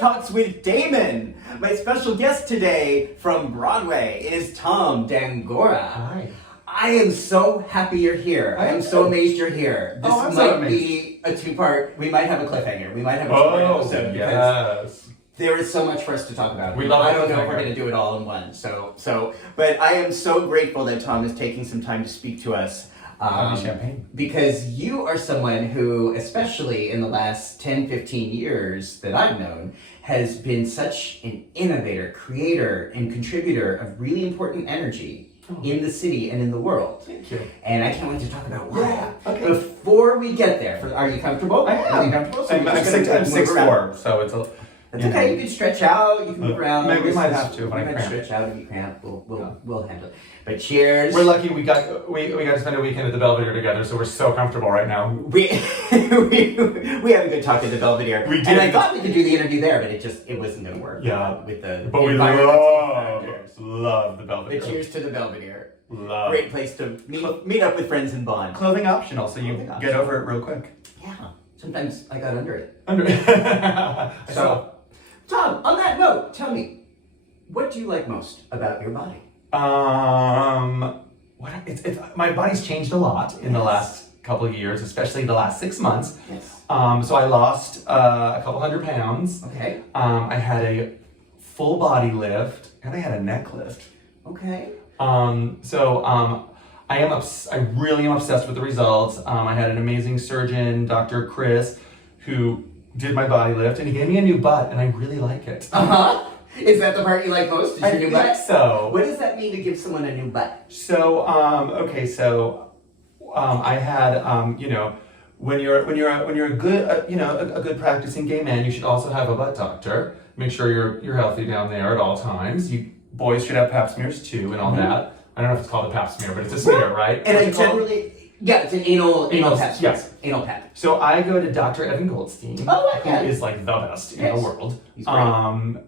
Talks with Damon. My special guest today from Broadway is Tom Dangora. Hi. I am so happy you're here. I am so amazed you're here. This I'm might so amazed. be a two-part. We might have a cliffhanger. We might have a two-part episode because yes. there is so much for us to talk about. We love I don't know if cliffhanger. we're going to do it all in one. But I am so grateful that Tom is taking some time to speak to us. Champagne. Because you are someone who, especially in the last 10, 15 years that I've known, has been such an innovator, creator, and contributor of really important energy in the city and in the world. Thank you. And I can't wait to talk about why. Yeah, okay. Before we get there, are you comfortable? I am. Are you comfortable? So I'm we're just gonna move around. 6'4", so it's a... That's okay. You can stretch out. You can move around. Maybe we might have to if I You might cramp. stretch out if you cramp. We'll handle it. But cheers. We're lucky we got to spend a weekend at the Belvedere together, so we're so comfortable right now. We had a good talk at the Belvedere. We did. And I thought we could do the interview there, but it wasn't going to work. Yeah. With the But we environmental factors. love the Belvedere. But cheers to the Belvedere. Love. Great place to meet up with friends and bond. Clothing optional, so you Clothing get optional. over it real quick. Yeah. Sometimes I got under it. So, Tom, on that note, tell me, what do you like most about your body? my body's changed a lot in the last couple of years, especially the last 6 months. Yes. So I lost a couple hundred pounds. Okay. I had a full body lift and I had a neck lift. Okay. I really am obsessed with the results. I had an amazing surgeon, Dr. Chris, who did my body lift, and he gave me a new butt, and I really like it. Is that the part you like most? Is your new butt? So. What does that mean to give someone a new butt? So, I had, when you're a good, a good practicing gay man, you should also have a butt doctor. Make sure you're healthy down there at all times. You boys should have pap smears too, and all that. I don't know if it's called a pap smear, but it's a smear, right? And it's generally, it's an anal pap smear. Yes. Anal pap. So I go to Dr. Evan Goldstein, okay. who is like the best in the world. He's great.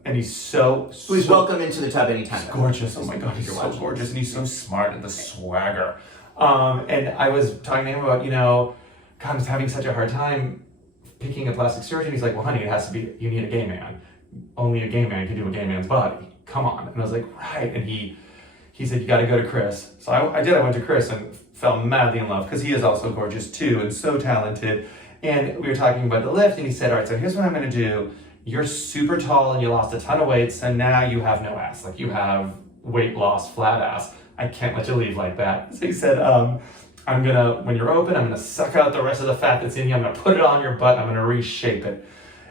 And he's so Please welcome into the tub anytime. He's gorgeous. Oh my God, he's so gorgeous, and he's so smart and the swagger. And I was talking to him about, God, I was having such a hard time picking a plastic surgeon. He's like, well, honey, it has to be, you need a gay man. Only a gay man can do a gay man's body. Come on. And I was like, right. And he said, you got to go to Chris. So I did. I went to Chris and fell madly in love because he is also gorgeous too and so talented. And we were talking about the lift, and he said, all right, so here's what I'm going to do. You're super tall and you lost a ton of weight, so now you have no ass. Like you have weight loss, flat ass. I can't let you leave like that. So he said, when you're open, I'm going to suck out the rest of the fat that's in you. I'm going to put it on your butt. I'm going to reshape it.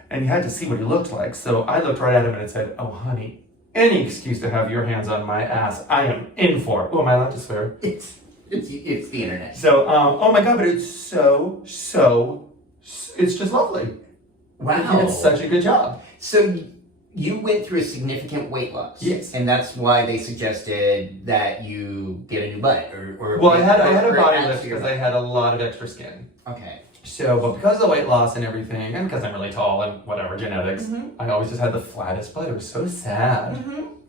And you had to see what he looked like. So I looked right at him and said, oh, honey, any excuse to have your hands on my ass, I am in for it. Oh, am I allowed to swear? It's the internet. So, oh my God, but it's it's just lovely. Wow. He did such a good job. So you went through a significant weight loss. Yes. And that's why they suggested that you get a new butt or Well, I had a body add lift to your because I had a lot of extra skin. Okay. So, but because of the weight loss and everything, and because I'm really tall and whatever, genetics, I always just had the flattest butt. It was so sad.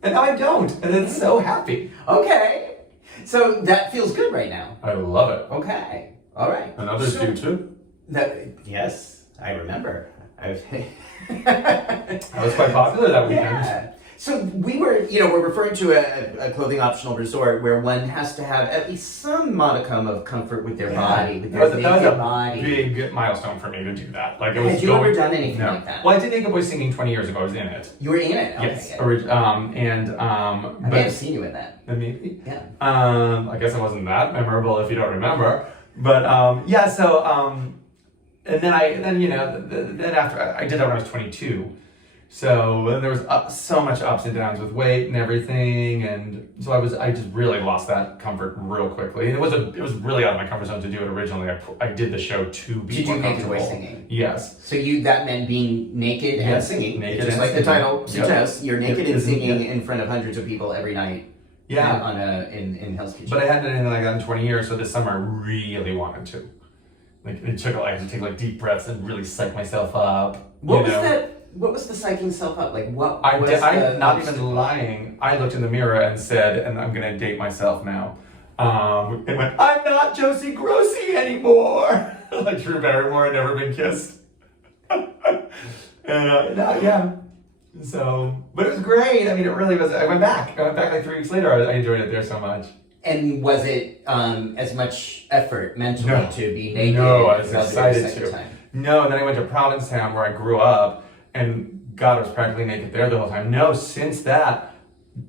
And now I don't. And it's so happy. Okay. So that feels good right now. I love it. Okay. All right. And others do too. Yes, I remember. I was quite popular that weekend. Yeah. So we're referring to a clothing optional resort where one has to have at least some modicum of comfort with their body, with their naked body. Big milestone for me to do that. Like it was. Had you ever done anything like that? Well, I did Naked Boy Singing 20 years ago. I was in it. You were in it? Okay, Yes. good. I may have seen you in that. Maybe. Yeah. I guess it wasn't that memorable if you don't remember. But So and then after I did that when I was 22. So then there was so much ups and downs with weight and everything, and so I just really lost that comfort real quickly. And it was really out of my comfort zone to do it originally. I did the show to be more Naked comfortable. Boy Singing? Yes. So that meant being naked and singing. Naked just and like the singing. title suggests, you're naked and Yep. singing in front of hundreds of people every night. Yeah. In Hell's Kitchen. But I hadn't done anything like that in 20 years, so this summer I really wanted to. Like it took I had to take like deep breaths and really psych myself up. What was the psyching self up? Like what I'm not even lying. I looked in the mirror and said, and I'm gonna date myself now. It went, I'm not Josie Grossi anymore. Like Drew Barrymore had never been kissed. And So, but it was great. I mean, it really was. I went back like 3 weeks later. I enjoyed it there so much. And was it as much effort mentally to be naked? No, I was excited the to. time? No, and then I went to Provincetown where I grew up, and God, I was practically naked there the whole time. No, since that,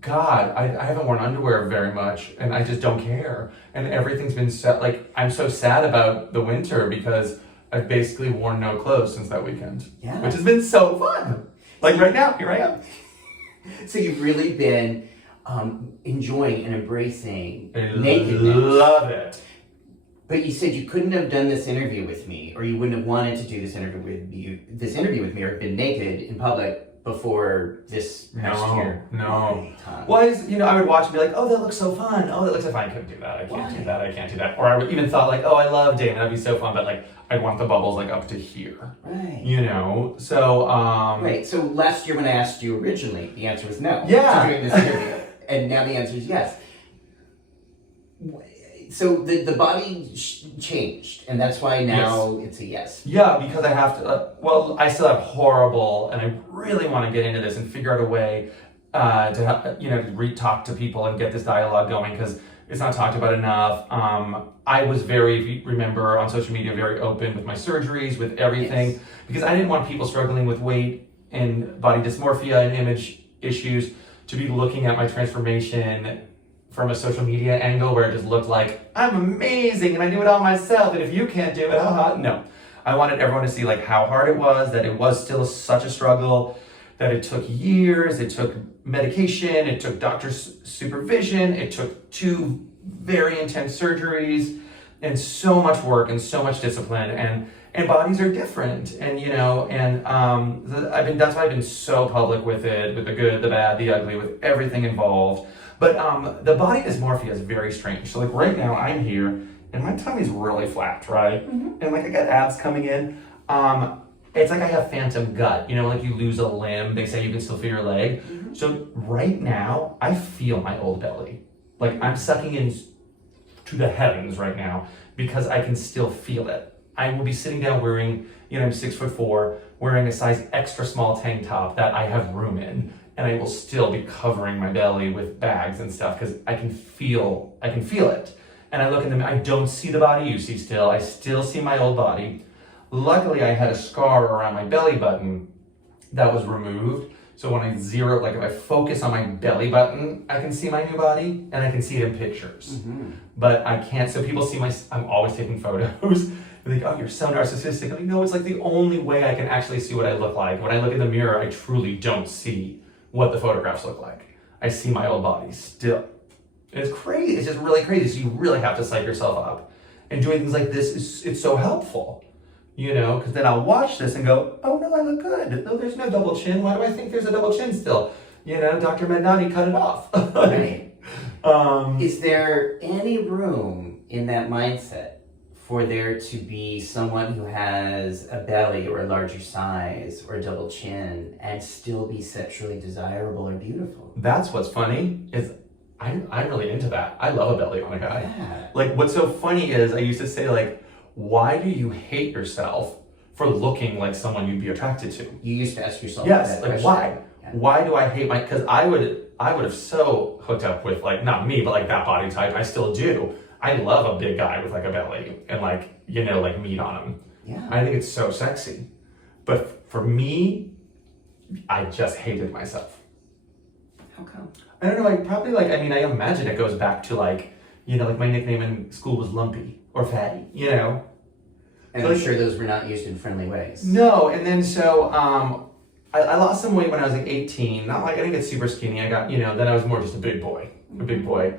God, I haven't worn underwear very much, and I just don't care. And everything's been set. Like, I'm so sad about the winter because I've basically worn no clothes since that weekend. Yeah. Which has been so fun. Like right now, here I am. So you've really been enjoying and embracing I nakedness. love it. But you said you couldn't have done this interview with me, or you wouldn't have wanted to do this interview with me, or been naked in public before this past year. No. Well, I would watch and be like, oh, that looks so fun. Oh, that looks so fun. I couldn't do that. I can't do that. I can't do that. Or I would even thought like, oh, I love Damon. That'd be so fun. But like, I'd want the bubbles like up to here. Right. So. Right. So last year when I asked you originally, the answer was no. Yeah. To doing this interview, and now the answer is yes. So the body changed, and that's why now it's a yes. Yeah, because I have to, I still have horrible, and I really want to get into this and figure out a way to talk to people and get this dialogue going, because it's not talked about enough. I was very, if you remember, on social media, very open with my surgeries, with everything, because I didn't want people struggling with weight and body dysmorphia and image issues to be looking at my transformation from a social media angle where it just looked like, I'm amazing and I do it all myself, and if you can't do it, haha. No. I wanted everyone to see like how hard it was, that it was still such a struggle, that it took years, it took medication, it took doctor's supervision, it took 2 very intense surgeries, and so much work and so much discipline, and bodies are different, and that's why I've been so public with it, with the good, the bad, the ugly, with everything involved. But the body dysmorphia is very strange. So like right now I'm here and my tummy's really flat, right? Mm-hmm. And like I got abs coming in. It's like I have phantom gut, like you lose a limb, they say you can still feel your leg. Mm-hmm. So right now I feel my old belly. Like I'm sucking in to the heavens right now because I can still feel it. I will be sitting down wearing, I'm 6'4", wearing a size extra small tank top that I have room in. And I will still be covering my belly with bags and stuff because I can feel it. And I look in the mirror, I don't see the body you see still. I still see my old body. Luckily, I had a scar around my belly button that was removed. So when I if I focus on my belly button, I can see my new body and I can see it in pictures. Mm-hmm. But I can't, so people see I'm always taking photos. They're like, oh, you're so narcissistic. I'm like, no, it's like the only way I can actually see what I look like. When I look in the mirror, I truly don't see what the photographs look like. I see my old body still. It's crazy. It's just really crazy. So you really have to psych yourself up. And doing things like this it's so helpful, because then I'll watch this and go, oh no, I look good. No, there's no double chin. Why do I think there's a double chin still? Dr. Mednani cut it off. Right. Is there any room in that mindset for there to be someone who has a belly or a larger size or a double chin and still be sexually desirable or beautiful? That's what's funny is I'm really into that. I love a belly on a guy. Yeah. Like what's so funny is I used to say like, why do you hate yourself for looking like someone you'd be attracted to? You used to ask yourself that question. Why? Yeah. Why do I hate because I would have so hooked up with like, not me, but like that body type. I still do. I love a big guy with like a belly and like meat on him. Yeah. I think it's so sexy. But for me, I just hated myself. How come? I don't know, I imagine it goes back to like my nickname in school was Lumpy or Fatty, And so I'm sure those were not used in friendly ways. No, and then so I lost some weight when I was like 18. Not like I didn't get super skinny. I got, then I was more just a big boy.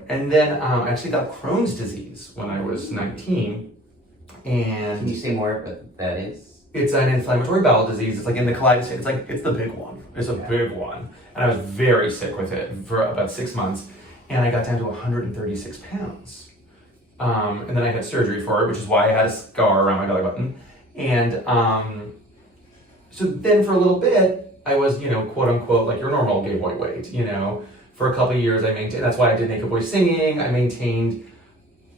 And then I actually got Crohn's disease when I was 19. And can you say more what that is? It's an inflammatory bowel disease. It's like in the colitis. It's the big one. It's a big one. And I was very sick with it for about 6 months. And I got down to 136 pounds. And then I had surgery for it, which is why I had a scar around my belly button. And so then for a little bit, I was, quote unquote, like your normal gay boy weight, For a couple of years, I maintained, that's why I did Naked Boy Singing. I maintained,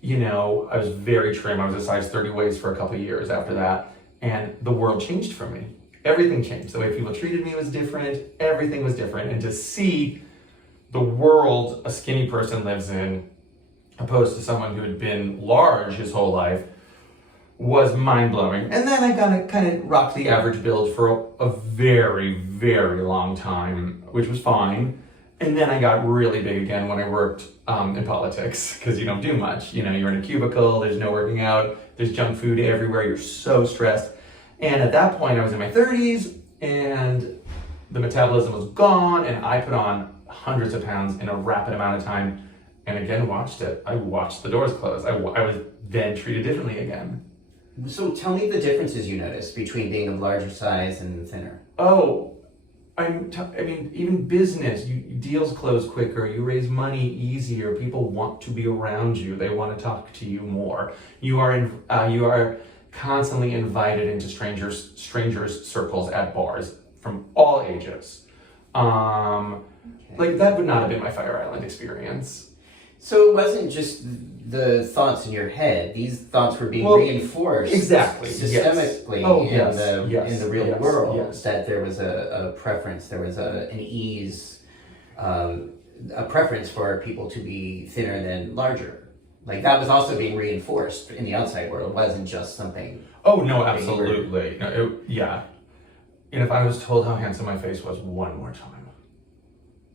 I was very trim. I was a size 30 waist for a couple of years after that. And the world changed for me. everything changed. The way people treated me was different. Everything was different. And to see the world a skinny person lives in, opposed to someone who had been large his whole life, was mind-blowing. And then I kind of rocked the average build for a very, very long time, which was fine. And then I got really big again when I worked in politics, because you don't do much. You know, you're in a cubicle, there's no working out, there's junk food everywhere, you're so stressed. And at that point, I was in my 30s, and the metabolism was gone, and I put on hundreds of pounds in a rapid amount of time, and again watched it. I watched the doors close. I was then treated differently again. So tell me the differences you noticed between being of larger size and thinner. Oh, I mean, even business, deals close quicker, you raise money easier, people want to be around you, they want to talk to you more. You are constantly invited into strangers circles at bars from all ages. Like that would not have been my Fire Island experience. So it wasn't just the thoughts in your head. These thoughts were being reinforced exactly systemically in the real world. Yes. That there was a preference, there was an ease, a preference for people to be thinner than larger. Like that was also being reinforced in the outside world. It wasn't just something. Oh no, absolutely. No, yeah. And if I was told how handsome my face was one more time.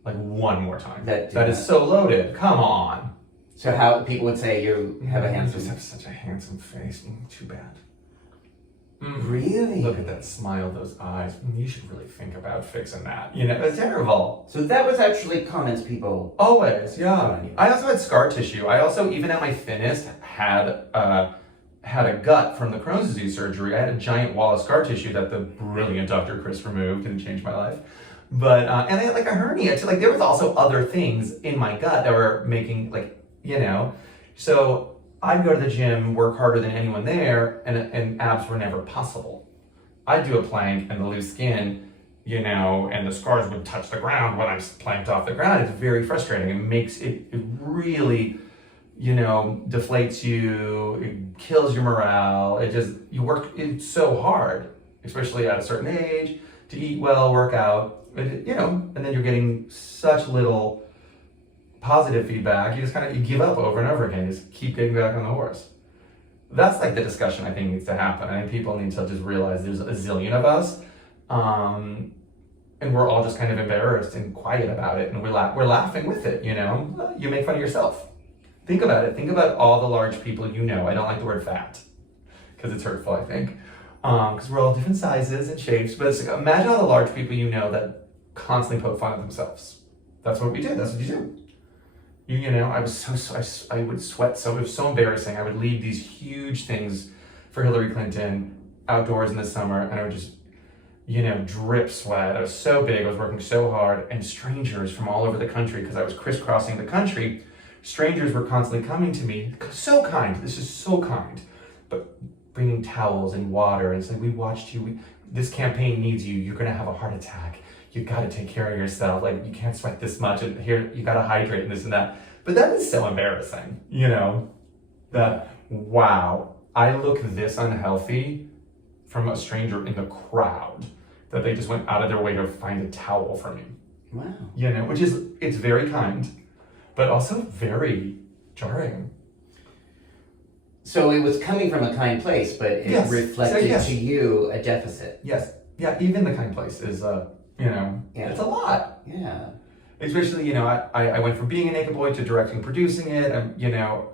Like one more time. That is so loaded. Come on. So how people would say you have a handsome... You just have such a handsome face. Too bad. Really? Look at that smile, those eyes. You should really think about fixing that. You know, it's terrible. So that was actually comments people... Always, yeah. I also had scar tissue. I also, even at my thinnest, had a gut from the Crohn's disease surgery. I had a giant wall of scar tissue that the brilliant Dr. Chris removed and changed my life. But, and I had like a hernia too. Like there was also other things in my gut that were making like, you know, so I'd go to the gym, work harder than anyone there, and abs were never possible. I'd do a plank and the loose skin, you know, and the scars would touch the ground when I planked off the ground. It's very frustrating. It makes it really, you know, deflates you, it kills your morale. It's so hard, especially at a certain age, to eat well, work out. You know, and then you're getting such little positive feedback, you just kind of you give up over and over again. You just keep getting back on the horse. That's like the discussion I think needs to happen. I think people need to just realize there's a zillion of us, and we're all just kind of embarrassed and quiet about it, and we're laughing with it. You know, you make fun of yourself. Think about it. Think about all the large people you know. I don't like the word fat because it's hurtful, I think. Because we're all different sizes and shapes, but it's like, imagine all the large people you know that constantly poke fun at themselves. That's what we do. That's what you do. You know, I would sweat so. It was so embarrassing. I would lead these huge things for Hillary Clinton outdoors in the summer, and I would just, you know, drip sweat. I was so big. I was working so hard, and strangers from all over the country, because I was crisscrossing the country, strangers were constantly coming to me. So kind. This is so kind. But bringing towels and water and saying, we watched you. This campaign needs you. You're going to have a heart attack. You got to take care of yourself. Like, you can't sweat this much. And here, you got to hydrate and this and that. But that is so embarrassing, you know, that, wow, I look this unhealthy from a stranger in the crowd, that they just went out of their way to find a towel for me. Wow. You know, it's very kind, but also very jarring. So it was coming from a kind place, but it reflected to you a deficit. Yes. Yeah, even the kind place is, you know, it's a lot. Yeah. Especially, you know, I went from being a naked boy to directing and producing it, and, you know,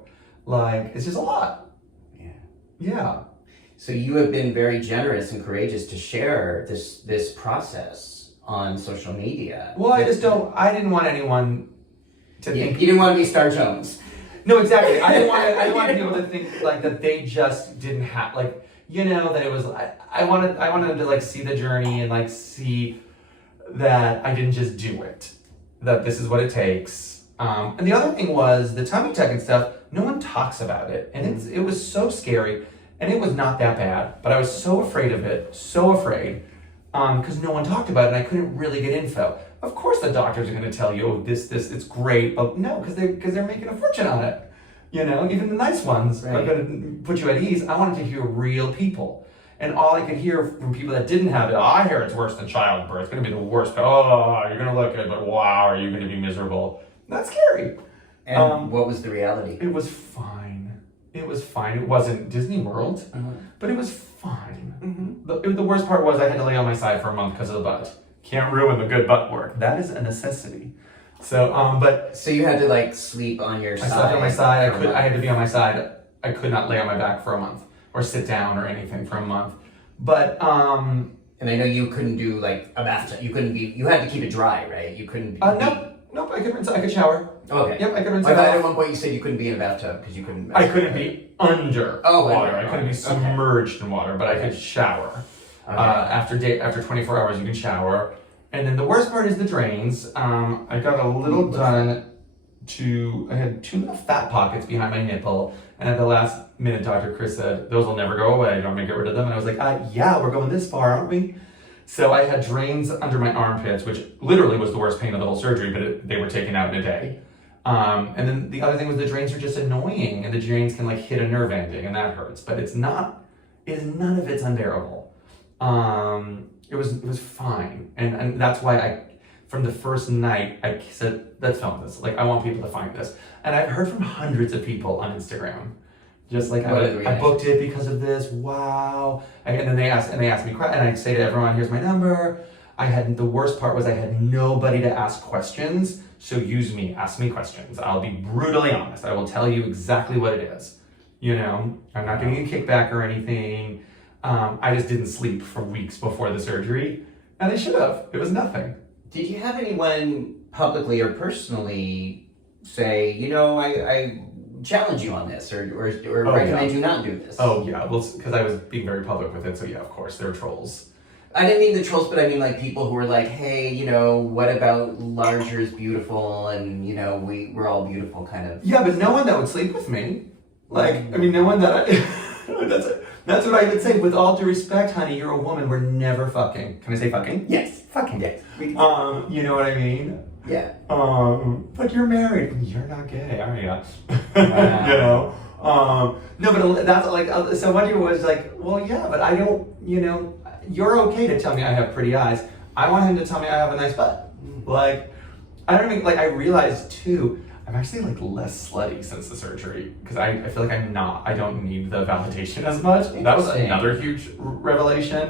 like, it's just a lot. Yeah. Yeah. So you have been very generous and courageous to share this process on social media. Well, I didn't want anyone to think... You didn't want to be Star Jones. No, exactly. I didn't want people to think like that they just didn't have, like, you know, that it was, I wanted them to like see the journey and like see that I didn't just do it, that this is what it takes. And the other thing was the tummy tuck and stuff, no one talks about it. And it was so scary, and it was not that bad, but I was so afraid of it, so afraid, because no one talked about it and I couldn't really get info. Of course the doctors are going to tell you, oh, this, it's great, but no, because they're making a fortune on it. You know, even the nice ones are going to put you at ease. I wanted to hear real people. And all I could hear from people that didn't have it, I hear it's worse than childbirth. It's going to be the worst. Oh, you're going to look good, but wow, are you going to be miserable? That's scary. And what was the reality? It was fine. It was fine. It wasn't Disney World, but it was fine. The worst part was I had to lay on my side for a month because of the butt. Can't ruin the good butt work. That is a necessity. So, So you had to like sleep on your side? I slept on my side. I had to be on my side. I could not lay on my back for a month or sit down or anything for a month. But, and I know you couldn't do like a bathtub. You had to keep it dry, right? You couldn't be... Nope, I could shower. Okay. Yep, I could rinse I it thought off. at one point you said you couldn't be in a bathtub because you couldn't... I couldn't be under water. I couldn't be Okay. submerged in water, but I could shower. Okay. After 24 hours, you can shower. And then the worst part is the drains. I got a little done I had 2 little fat pockets behind my nipple. And at the last minute, Dr. Chris said, those will never go away. You want me to get rid of them? And I was like, yeah, we're going this far, aren't we? So I had drains under my armpits, which literally was the worst pain of the whole surgery, but they were taken out in a day. And then the other thing was the drains are just annoying, and the drains can like hit a nerve ending, and that hurts. But none of it's unbearable. It was fine, and that's why from the first night I said, let's film this. Like I want people to find this, and I've heard from hundreds of people on Instagram. Just like I booked it because of this. Wow! And then they asked me, and I say to everyone, "Here's my number." The worst part was I had nobody to ask questions. So use me, ask me questions. I'll be brutally honest. I will tell you exactly what it is. I'm not getting a kickback or anything. I just didn't sleep for weeks before the surgery, and I should have. It was nothing. Did you have anyone publicly or personally say, I challenge you on this or recommend you not do this? Oh yeah, well, because I was being very public with it, so yeah, of course, there were trolls. I didn't mean the trolls, but I mean like people who were like, hey, what about larger is beautiful and, we're all beautiful kind of. Yeah, but no one that would sleep with me. No one that that's what I would say. With all due respect, honey, you're a woman. We're never fucking. Can I say fucking? Yes, fucking yes. You know what I mean? Yeah. But you're married. You're not gay, are you? No, but that's like, so one year was like, well, yeah, but I don't, you're okay to tell me I have pretty eyes. I want him to tell me I have a nice butt. I realized too, I'm actually like less slutty since the surgery because I feel like I don't need the validation as much. That was another huge revelation.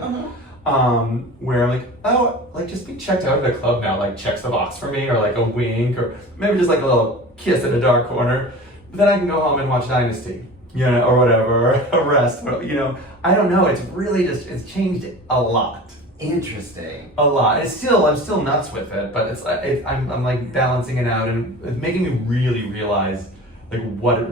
Where I'm like, oh, like just be checked out at a club now, like checks the box for me, or like a wink, or maybe just like a little kiss in a dark corner. But then I can go home and watch Dynasty, or whatever, or rest, I don't know. It's really it's changed a lot. Interesting. A lot. I'm still nuts with it, but I'm like balancing it out, and it's making me really realize like what it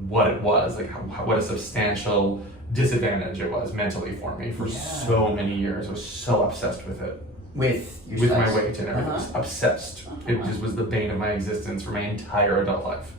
was, like what a substantial disadvantage it was mentally for me for so many years. I was so obsessed with it. With my weight and everything. Obsessed. It just was the bane of my existence for my entire adult life.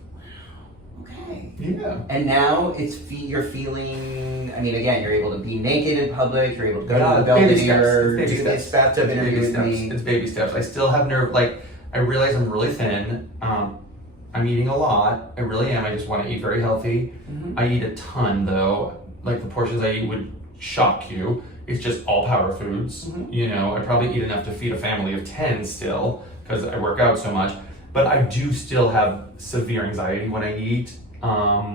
Okay. Yeah. And now you're feeling, again, you're able to be naked in public, you're able to go to the Belvedere, do this bathtub interview with me. It's baby steps. I still have nerve, I realize I'm really thin. I'm eating a lot. I really am. I just want to eat very healthy. I eat a ton though. Like the portions I eat would shock you. It's just all power foods. I probably eat enough to feed a family of 10 still because I work out so much. But I do still have severe anxiety when I eat,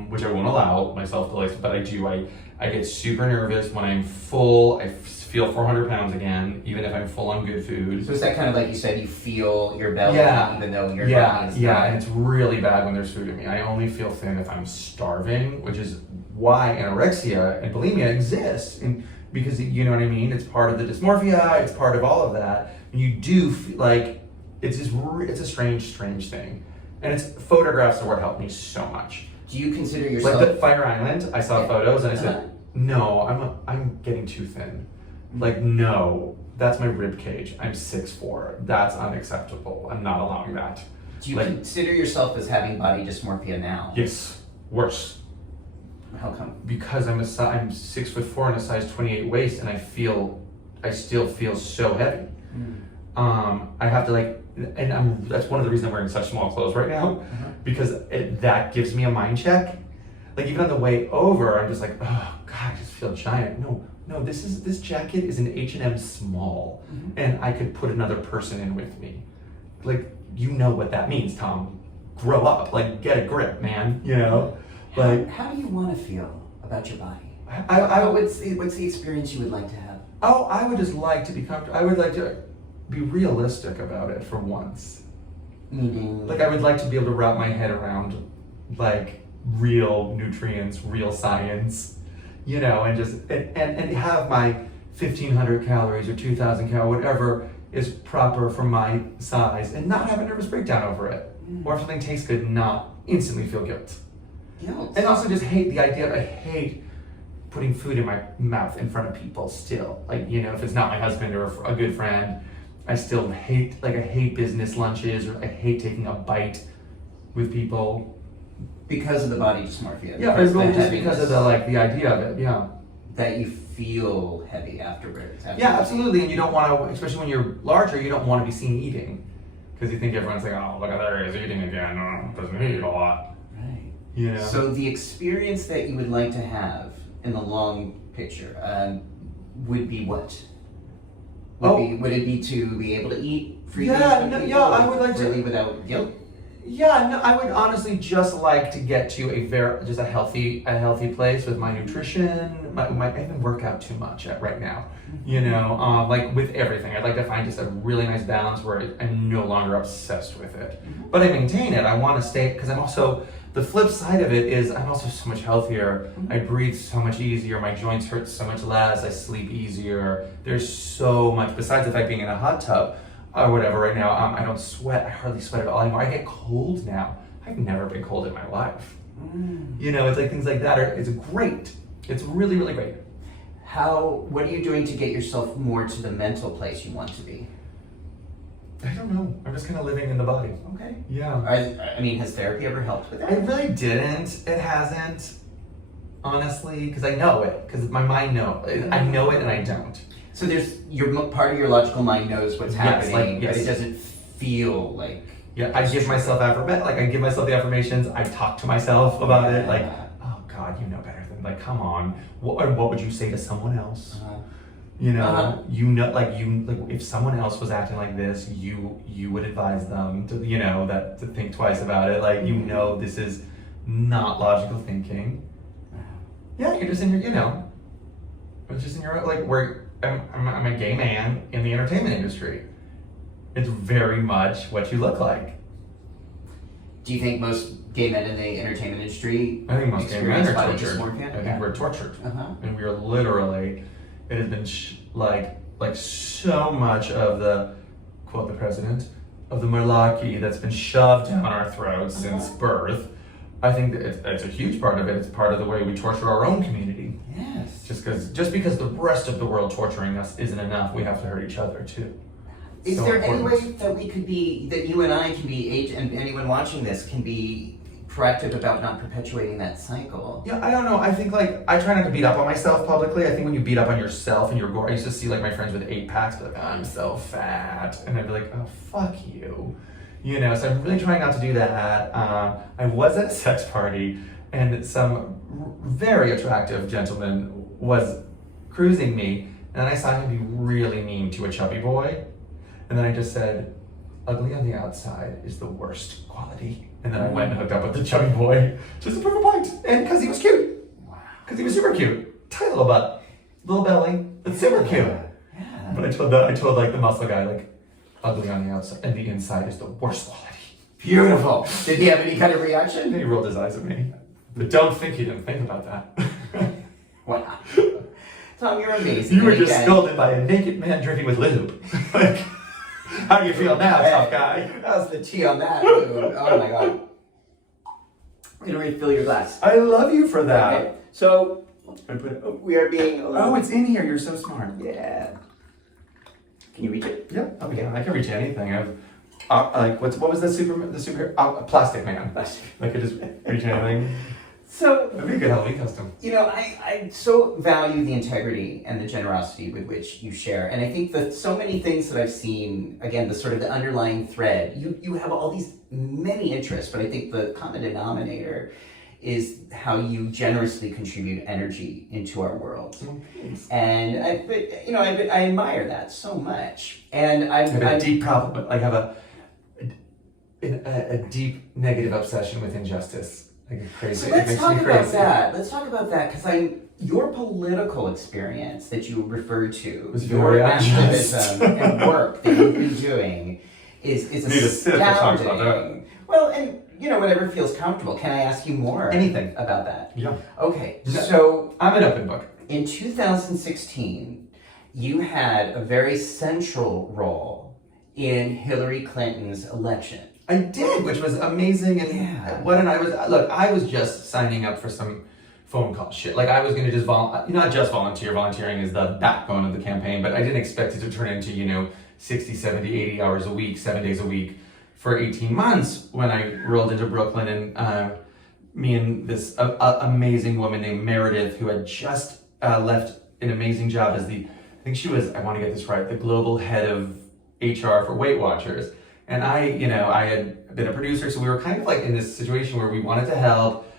which I won't allow myself to but I do. I get super nervous when I'm full. I feel 400 pounds again, even if I'm full on good food. So is that kind of like you said, you feel your belly even though your body is not? And it's really bad when there's food in me. I only feel thin if I'm starving, which is why anorexia and bulimia exist. Because you know what I mean? It's part of the dysmorphia, it's part of all of that. And you do feel like, it's a strange thing. And photographs are what helped me so much. Do you consider yourself... Like the Fire Island, I saw photos and I said, no, I'm getting too thin. Like, no, that's my rib cage. I'm 6'4". That's unacceptable. I'm not allowing that. Do you consider yourself as having body dysmorphia now? Yes, worse. How come? Because I'm 6'4" and a size 28 waist, and I still feel so heavy. I have to that's one of the reasons I'm wearing such small clothes right now, because that gives me a mind check. Like even on the way over, I'm just like, oh God, I just feel giant. No, no, this jacket is an H&M small, and I could put another person in with me. Like, you know what that means, Tom. Grow up, like, get a grip, man, you know? Like, how do you want to feel about your body? What's the experience you would like to have? Oh, I would just like to be comfortable. I would like to be realistic about it for once. Meaning? Like, I would like to be able to wrap my head around, like, real nutrients, real science, you know, and just, and have my 1,500 calories or 2,000 calories, whatever is proper for my size, and not have a nervous breakdown over it. Or if something tastes good, not instantly feel guilt. And also just hate the idea, I hate putting food in my mouth in front of people still. Like, you know, if it's not my husband or a good friend, I still hate, like, I hate business lunches, or I hate taking a bite with people. Because of the body dysmorphia. Yeah, it's really just because of the, like, the idea of it, yeah. That you feel heavy afterwards. Yeah, absolutely, and you don't want to, especially when you're larger, you don't want to be seen eating. Because you think everyone's like, oh, look at there, he's eating again, doesn't eat a lot. Right. Yeah. So the experience that you would like to have in the long picture would be what? Would it be to be able to eat freely? I would like really to. Without guilt? Yeah, no, I would honestly just like to get to a healthy place with my nutrition. I even work out too much right now, you know, like with everything. I'd like to find just a really nice balance where I'm no longer obsessed with it, but I maintain it. I want to stay, because I'm also, the flip side of it is I'm also so much healthier. I breathe so much easier. My joints hurt so much less. I sleep easier. There's so much, besides the fact being in a hot tub or whatever right now, I don't sweat. I hardly sweat at all anymore. I get cold now. I've never been cold in my life. You know, it's like things like that it's great. It's really, really great. What are you doing to get yourself more to the mental place you want to be? I don't know. I'm just kind of living in the body. Okay. Yeah. I mean, has therapy ever helped with that? It really didn't. It hasn't, honestly, because I know it. Because my mind knows. I know it and I don't. So part of your logical mind knows what's happening, yes. but it doesn't feel like. Yeah, I give myself I give myself the affirmations. I talk to myself about it. Like, oh God, you know better than, like, come on. What would you say to someone else? You know, if someone else was acting like this, you would advise them to, you know, to think twice about it. Like, you know, this is not logical thinking. Yeah, you're just in your, you know, it's just in your, like, I'm a gay man in the entertainment industry. It's very much what you look like. Do you think most gay men in the entertainment industry I think most gay men are tortured. Dysmorphia? I think we're tortured. And we are literally, it has been like so much of the, quote the president, of the malarkey that's been shoved down our throats since birth. I think that it's a huge part of it. It's part of the way we torture our own community. Yes. Just because the rest of the world torturing us isn't enough, we have to hurt each other too. Is there any way that that you and I can be, and anyone watching this can be proactive about not perpetuating that cycle? Yeah, I don't know. I think, like, I try not to beat up on myself publicly. I think when you beat up on yourself and you're gore, I used to see, like, my friends with 8-packs be like, oh, I'm so fat. And I'd be like, oh, fuck you. You know, so I'm really trying not to do that. I was at a sex party and some very attractive gentleman was cruising me, and then I saw him be really mean to a chubby boy. And then I just said, ugly on the outside is the worst quality. And then I went and hooked up with the chubby boy just to prove a point. And because he was cute. Wow. Because he was super cute. Tight little butt, little belly, but super cute. Yeah. But I told like the muscle guy, like, ugly on the outside and the inside is the worst quality. Beautiful. Did he have any kind of reaction? And he rolled his eyes at me. But don't think he didn't think about that. Wow. Tom, you're amazing. You were just scolded by a naked man drinking with lube. Like, how do you feel now, tough guy? That was the tea on that, dude. Oh my God. I'm gonna refill your glass. I love you for that. Okay. So, we are being a little... Oh, it's in here. You're so smart. Yeah. Can you reach it? Yep. Okay. I can reach anything. I've like what was the super Plastic Man. I could just reach anything. So that'd be a good Halloween custom. You know, I so value the integrity and the generosity with which you share, and I think that so many things that I've seen, again, the sort of the underlying thread. You have all these many interests, but I think the common denominator is how you generously contribute energy into our world. Thanks. And I admire that so much. And I have a deep problem. I have a deep negative obsession with injustice. Like crazy. So let's talk about that. Let's talk about that, because your political experience that you referred to, was your activism activism and work that you've been doing is astounding. Well, and whatever feels comfortable. Can I ask you more? Anything about that? Yeah. Okay. So I'm an open book. In 2016, you had a very central role in Hillary Clinton's election. I did, which was amazing. And I was just signing up for some phone call shit. Like I was going to just not just volunteer. Volunteering is the backbone of the campaign, but I didn't expect it to turn into 60, 70, 80 hours a week, 7 days a week for 18 months when I rolled into Brooklyn, and me and this amazing woman named Meredith, who had just left an amazing job as I think she was, I want to get this right, the global head of HR for Weight Watchers. And I had been a producer, so we were kind of like in this situation where we wanted to help.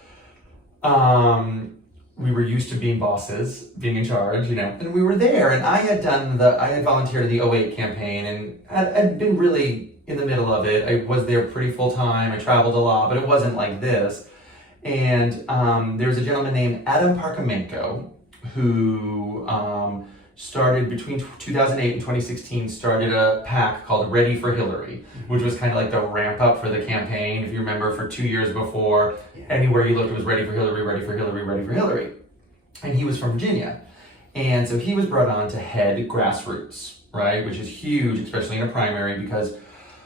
We were used to being bosses, being in charge, and we were there. And I had volunteered in the '08 campaign, and I'd been really in the middle of it. I was there pretty full time. I traveled a lot, but it wasn't like this. And there was a gentleman named Adam Parkamenko who started between 2008 and 2016, started a PAC called Ready for Hillary, which was kind of like the ramp up for the campaign. If you remember, for 2 years before, anywhere you looked, it was Ready for Hillary, Ready for Hillary, Ready for Hillary. And he was from Virginia. And so he was brought on to head grassroots, right? Which is huge, especially in a primary, because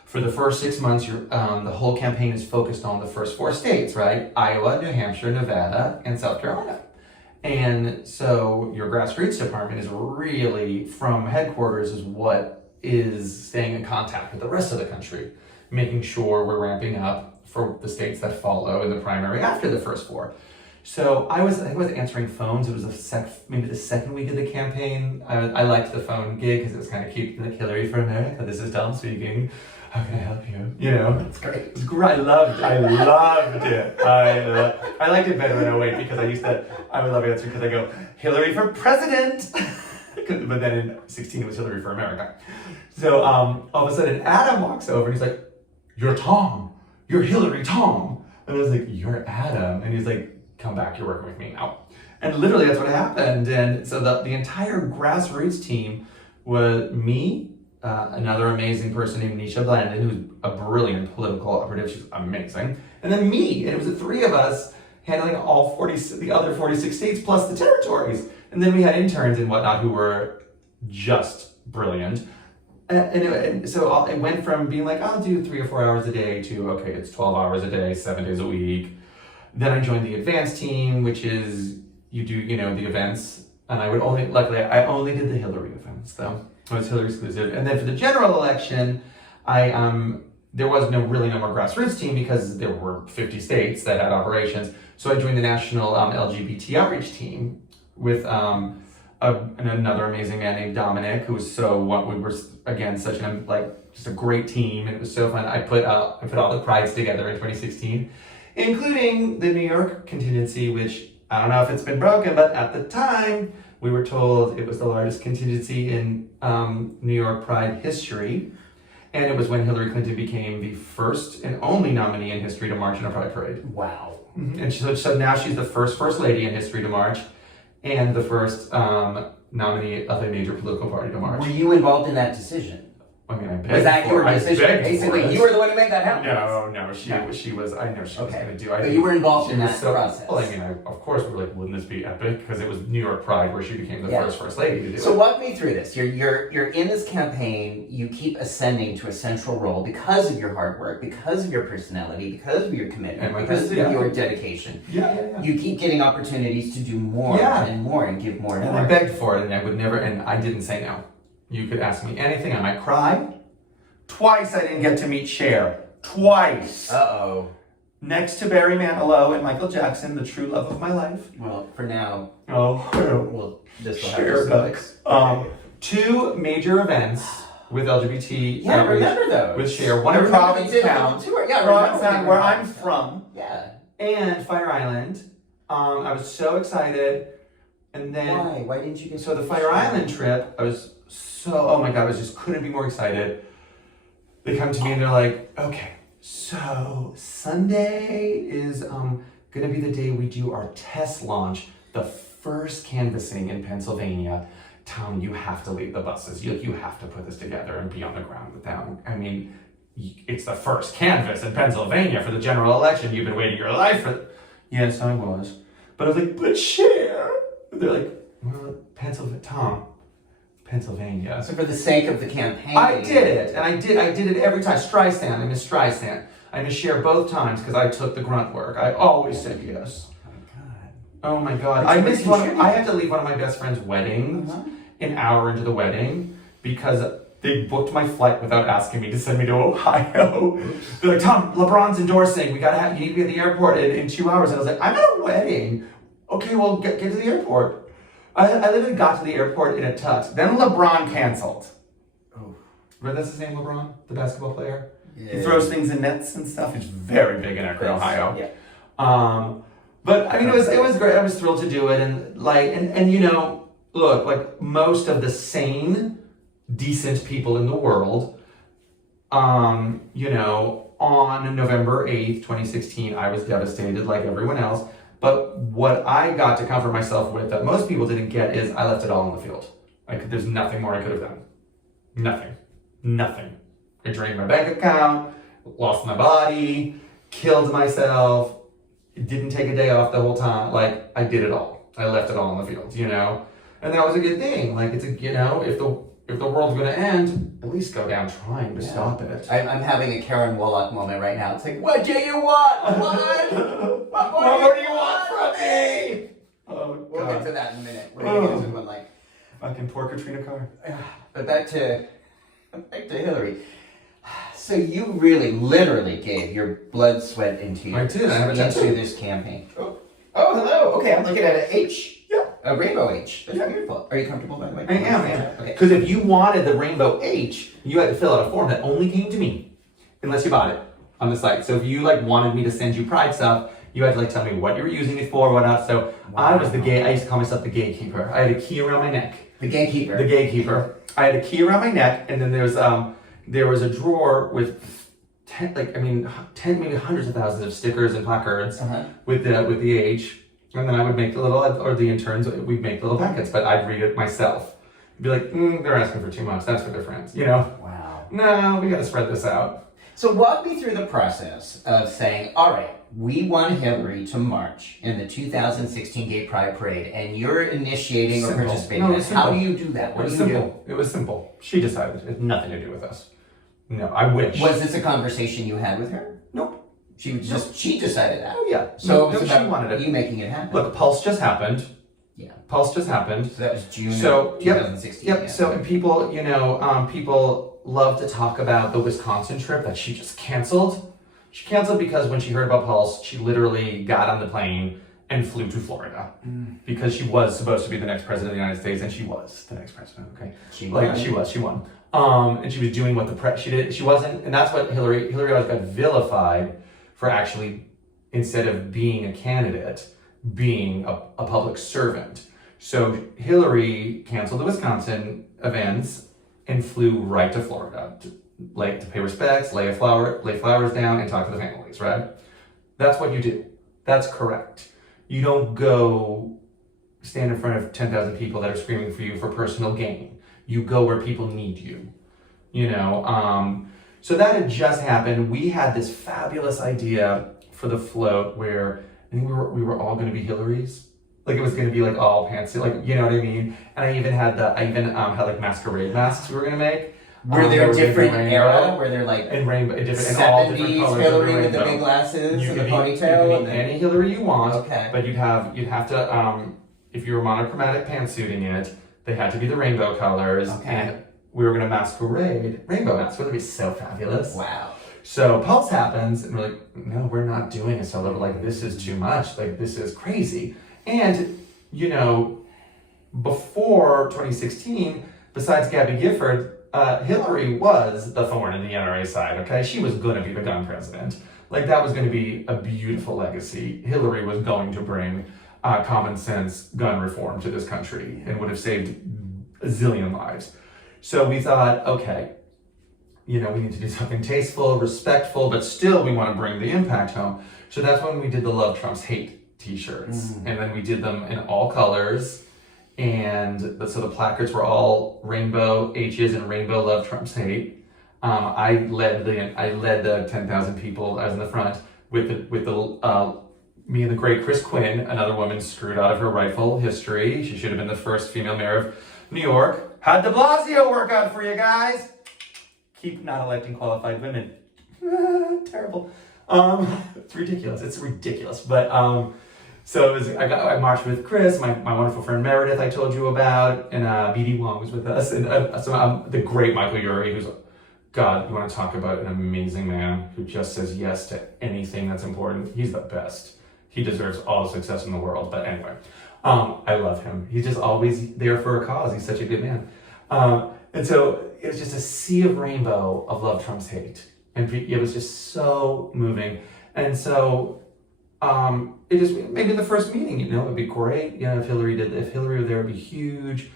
for the first 6 months, the whole campaign is focused on the first 4 states, right? Iowa, New Hampshire, Nevada, and South Carolina. And so your grassroots department is really, from headquarters, is what is staying in contact with the rest of the country, making sure we're ramping up for the states that follow in the primary after the first 4. So I was answering phones. It was maybe the second week of the campaign. I liked the phone gig because it was kind of cute, like Hillary for America. This is Tom speaking. How can I help you? It's great. It's great. I loved it. I liked it better than '08 because I would love answer because I go, Hillary for president. But then in 16 it was Hillary for America. So all of a sudden Adam walks over and he's like, "You're Tom. You're Hillary Tom." And I was like, "You're Adam." And he's like, "Come back, you're working with me now." And literally that's what happened. And so the entire grassroots team was me, another amazing person named Nisha Blandon, who's a brilliant political operative. She's amazing. And then me, and it was the 3 of us handling the other 46 states plus the territories. And then we had interns and whatnot who were just brilliant. So it went from being like, I'll do 3 or 4 hours a day to, okay, it's 12 hours a day, 7 days a week. Then I joined the advanced team, which is, you do, the events. And I only did the Hillary events though. It was Hillary exclusive. And then for the general election, there was no more grassroots team because there were 50 states that had operations. So I joined the national LGBT outreach team with another amazing man named Dominic, who was we were again just a great team, and it was so fun. I put all the prides together in 2016, including the New York contingency, which I don't know if it's been broken, but at the time we were told it was the largest contingency in New York Pride history. And it was when Hillary Clinton became the first and only nominee in history to march in a Pride parade. Wow. Mm-hmm. And so now she's the first lady in history to march and the first nominee of a major political party to march. Were you involved in that decision? I mean, I begged was that your decision? Basically, you were the one who made that happen. No, she was. I know she was going to do. But you were involved in that process. Well, I mean, of course, we were like, wouldn't this be epic? Because it was New York Pride where she became the first lady to do it. So walk me through this. You're in this campaign. You keep ascending to a central role because of your hard work, because of your personality, because of your commitment, because of your dedication. Yeah. You keep getting opportunities to do more and more and give more and more. I begged for it, and I would never. And I didn't say no. You could ask me anything. I might cry. Twice I didn't get to meet Cher. Twice. Uh-oh. Next to Barry Manilow and Michael Jackson, the true love of my life. Well, for now. Oh. This will Cher have 2 major events with LGBT. Yeah, I remember those. With Cher. One in Provincetown. Yeah, Provincetown, where I'm from. Yeah. and Fire Island. I was so excited. And then Why didn't you get so the Fire Island trip, I was oh my God, I just couldn't be more excited. They come to me and they're like, okay, so Sunday is gonna be the day we do our test launch, the first canvassing in Pennsylvania. Tom, you have to lead the buses. You have to put this together and be on the ground with them. I mean, it's the first canvass in Pennsylvania for the general election. You've been waiting your life for. Yes, I was. But I was like, but Cher. They're like, well, Pennsylvania. So for the sake of the campaign. I did it, and I did it every time. Streisand, I missed Streisand. I missed Cher both times because I took the grunt work. I always said yes. Oh my God. I missed one. I had to leave one of my best friend's weddings an hour into the wedding because they booked my flight without asking me to send me to Ohio. They're like, Tom, LeBron's endorsing. You need to be at the airport in 2 hours. And I was like, I'm at a wedding. Okay, well, get to the airport. I literally got to the airport in a tux. Then LeBron canceled. Oh. But that's his name, LeBron, the basketball player. Yeah. He throws things in nets and stuff. It's very big in Akron, Ohio. Yeah. But I mean, it was great. I was thrilled to do it, and you know, look, like most of the sane, decent people in the world, you know, on November 8th, 2016, I was devastated like everyone else. But what I got to comfort myself with that most people didn't get is I left it all on the field. There's nothing more I could have done. Nothing. I drained my bank account, lost my body, killed myself, didn't take a day off the whole time. Like, I did it all. I left it all on the field, you know? And that was a good thing. Like, it's a, you know, if the world's gonna end, at least go down trying to stop it. I'm having a Karen Wollock moment right now. It's like, what do you want? What more do you want from me? Oh, We'll get to that in a minute. We're gonna get into one like. Fucking poor Katrina Carr. But back to Hillary. So you really, literally gave your blood, sweat, and tears I have a tattoo. into this campaign. Oh, hello. Okay, I'm looking at an H. Yeah. A rainbow H. That's beautiful. Are you comfortable, by the way? I am, yeah. Okay. Because if you wanted the rainbow H, you had to fill out a form that only came to me, unless you bought it on the site. So if you wanted me to send you Pride stuff, you had to tell me what you were using it for, what not. So I was I used to call myself the gatekeeper. I had a key around my neck. The gatekeeper. The gatekeeper. I had a key around my neck, and then there was a drawer with 10, maybe hundreds of thousands of stickers and placards with the H. And then I would make the interns, we'd make little packets, but I'd read it myself. I'd be like, they're asking for too much. That's for their friends, you know? Wow. No, we got to spread this out. So walk me through the process of saying, all right, we want Hillary to march in the 2016 Gay Pride Parade, and you're initiating or participating in this. How do you do that? What do you do? It was simple. She decided. It had nothing to do with us. No, I wish. Was this a conversation you had with her? Nope. She decided that. Oh yeah. So she wanted it. You making it happen. Look, Pulse just happened. Yeah. Pulse just happened. So that was June of 2016. Yep. Yeah. So and people, people love to talk about the Wisconsin trip that she just canceled. She canceled because when she heard about Pulse, she literally got on the plane and flew to Florida because she was supposed to be the next president of the United States, and she was the next president. Okay. She won. And she was doing what she did. She wasn't, and that's what Hillary always got vilified for actually, instead of being a candidate, being a public servant. So Hillary canceled the Wisconsin events and flew right to Florida to pay respects, lay flowers down, and talk to the families, right? That's what you do. That's correct. You don't go stand in front of 10,000 people that are screaming for you for personal gain. You go where people need you, So that had just happened. We had this fabulous idea for the float where I think we were all going to be Hillarys. Like it was going to be all pantsuit, you know what I mean? And I even had masquerade masks we were going to make. Were there different era? Were there and rainbow, and all different colors? Hillary with the big glasses and the ponytail. You could be any Hillary you want. Okay. But you'd have to if you were monochromatic pantsuiting it, they had to be the rainbow colors. Okay. And we were going to masquerade rainbow masks. Would be so fabulous? Wow. So Pulse happens, and we're like, no, we're not doing a solo. This is too much. This is crazy. And before 2016, besides Gabby Gifford, Hillary was the thorn in the NRA side. Okay, she was going to be the gun president. Like that was going to be a beautiful legacy. Hillary was going to bring common sense gun reform to this country and would have saved a zillion lives. So we thought, okay, we need to do something tasteful, respectful, but still we want to bring the impact home. So that's when we did the Love Trumps Hate t-shirts. And then we did them in all colors. And so the placards were all rainbow H's and rainbow Love Trumps Hate. I led the 10,000 people. I was in the front with the me and the great Chris Quinn, another woman screwed out of her rightful history. She should have been the first female mayor of New York. How'd de Blasio work out for you guys? Keep not electing qualified women. Terrible. It's ridiculous. It's ridiculous. But so I marched with Chris, my wonderful friend Meredith, I told you about, and BD Wong was with us, and the great Michael Urie, who's, God, you want to talk about an amazing man who just says yes to anything that's important. He's the best. He deserves all the success in the world. But anyway, I love him. He's just always there for a cause. He's such a good man. And so it was just a sea of rainbow of Love Trumps Hate. And it was just so moving. And so it just, maybe the first meeting, it'd be great. If Hillary were there, it'd be huge.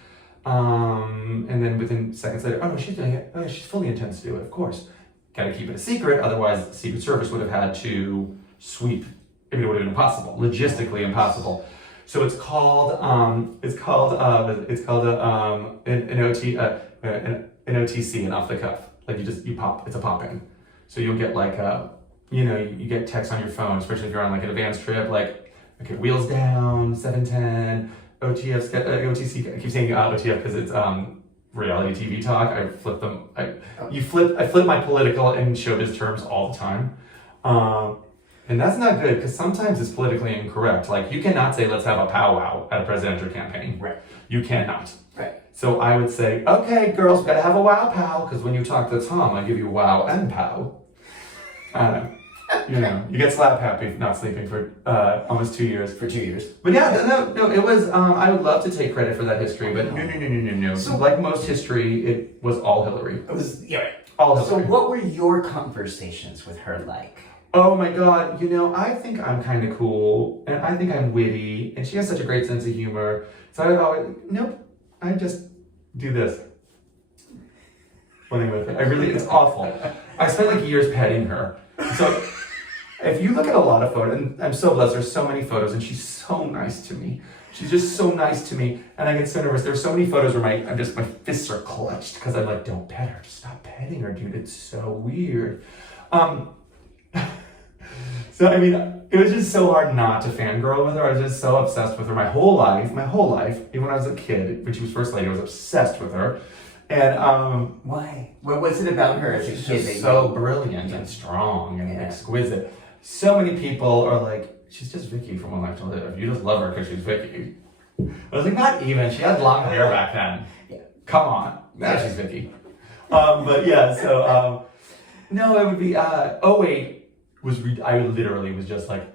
And then within seconds later, she's doing it. Oh, she fully intends to do it, of course. Got to keep it a secret, otherwise the Secret Service would have had to sweep. It would have been impossible, logistically impossible. So it's called an OTC, an off the cuff. Like you pop. It's a pop in. So you'll get like you get text on your phone, especially if you're on like an advanced trip, like okay, wheels down, 710. OTC, I keep saying OTF because it's reality TV talk. I flip them. I flip my political and showbiz terms all the time. And that's not good because sometimes it's politically incorrect. Like you cannot say, let's have a powwow at a presidential campaign. Right. You cannot. Right. So I would say, okay, girls, we gotta have a wow pow, because when you talk to Tom, I give you wow and pow. You get slap happy not sleeping for almost 2 years. For 2 years. But yeah, no, it was, I would love to take credit for that history, but no. So like most history, it was all Hillary. It was, yeah, right. All Hillary. So what were your conversations with her like? Oh my God, I think I'm kind of cool, and I think I'm witty, and she has such a great sense of humor. So I would always, I just do this. Playing with it. It's awful. I spent like years petting her. So if you look at a lot of photos, and I'm so blessed, there's so many photos, and she's so nice to me. She's just so nice to me, and I get so nervous. There's so many photos where my fists are clutched, because I'm like, don't pet her, just stop petting her, dude, it's so weird. So, it was just so hard not to fangirl with her. I was just so obsessed with her my whole life. Even when I was a kid, when she was first lady, I was obsessed with her. And, why? What was it about her as a kid? She's so brilliant and strong and exquisite. So many people are like, she's just Vicky from One Life to Live. You just love her because she's Vicky. I was like, not even. She had long hair back then. Yeah. Come on. Now she's Vicky. But yeah, so, no, it would be, I literally was just like,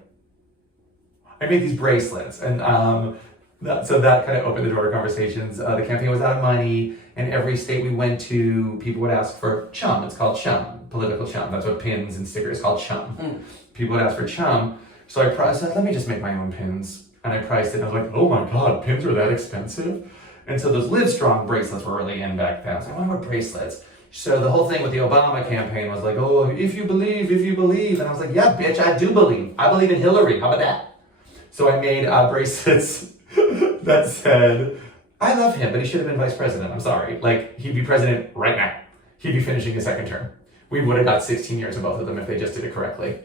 I made these bracelets, and so that kind of opened the door to conversations. The campaign was out of money, and every state we went to, people would ask for chum. It's called chum, political chum. That's what pins and stickers called chum. People would ask for chum, so I said, let me just make my own pins, and I priced it. And I was like, oh my God, pins are that expensive? And so those Live Strong bracelets were really in back then. So I wanted more bracelets. So the whole thing with the Obama campaign was like, oh, if you believe. And I was like, yeah, bitch, I do believe. I believe in Hillary. How about that? So I made bracelets that said, I love him, but he should have been vice president. I'm sorry. Like, he'd be president right now. He'd be finishing his second term. We would have got 16 years of both of them if they just did it correctly.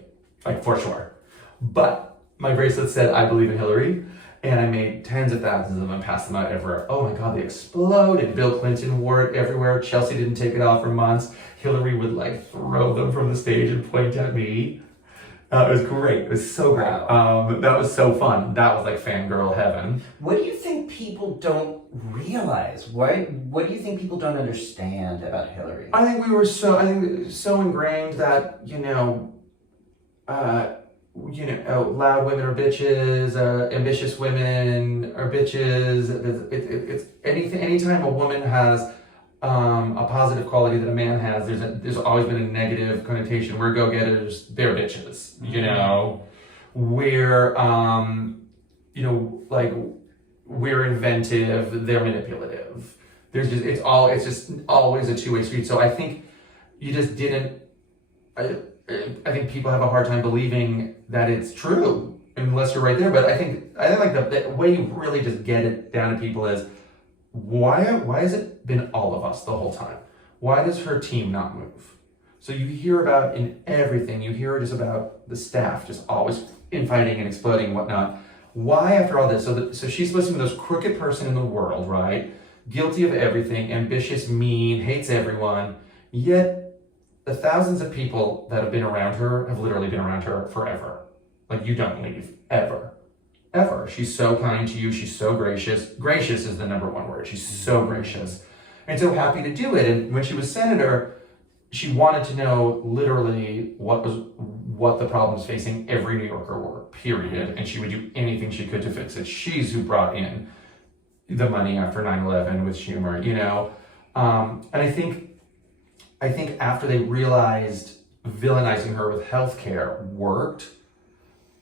Like, for sure. But my bracelet said, I believe in Hillary. And I made tens of thousands of them and passed them out everywhere. Oh my God, they exploded. Bill Clinton wore it everywhere. Chelsea didn't take it off for months. Hillary would like throw them from the stage and point at me. It was great. It was so great. Wow. That was so fun. That was like fangirl heaven. What do you think people don't realize? What do you think people don't understand about Hillary? I think we were so ingrained that, loud women are bitches, ambitious women are bitches. It's anytime a woman has a positive quality that a man has, there's always been a negative connotation. We're go-getters, they're bitches, you know. We're like we're inventive, they're manipulative. It's just always a two-way street. So I think you just didn't. I think people have a hard time believing that it's true unless you're right there. But I think like the way you really just get it down to people is why has it been all of us the whole time? Why does her team not move? So you hear about in everything, you hear just about the staff just always infighting and exploding and whatnot. Why after all this? So she's supposed to be the most crooked person in the world, right? Guilty of everything, ambitious, mean, hates everyone. Yet the thousands of people that have been around her have literally been around her forever. Like, you don't leave, ever. Ever. She's so kind to you, she's so gracious. Gracious is the number one word. She's so gracious. And so happy to do it. And when she was senator, she wanted to know literally what the problems facing every New Yorker were, period. And she would do anything she could to fix it. She's who brought in the money after 9/11 with Schumer, you know? And I think after they realized villainizing her with healthcare worked,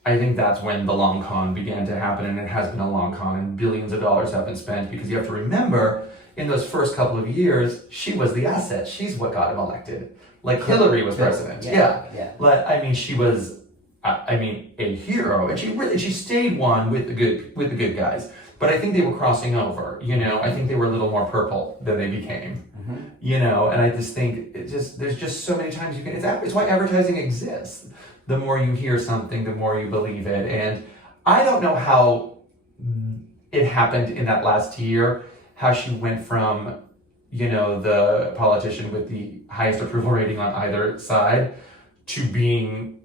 I think that's when the long con began to happen, and it has been a long con, and billions of dollars have been spent, because you have to remember, in those first couple of years, she was the asset. She's what got him elected. Like Hillary was president. Yeah. But I mean, she was, a hero, and she stayed one with the good guys. But I think they were crossing over. You know, I think they were a little more purple than they became. Mm-hmm. You know, and I just think there's just so many times you can. It's why advertising exists. The more you hear something, the more you believe it. And I don't know how it happened in that last year, how she went from, the politician with the highest approval rating on either side to being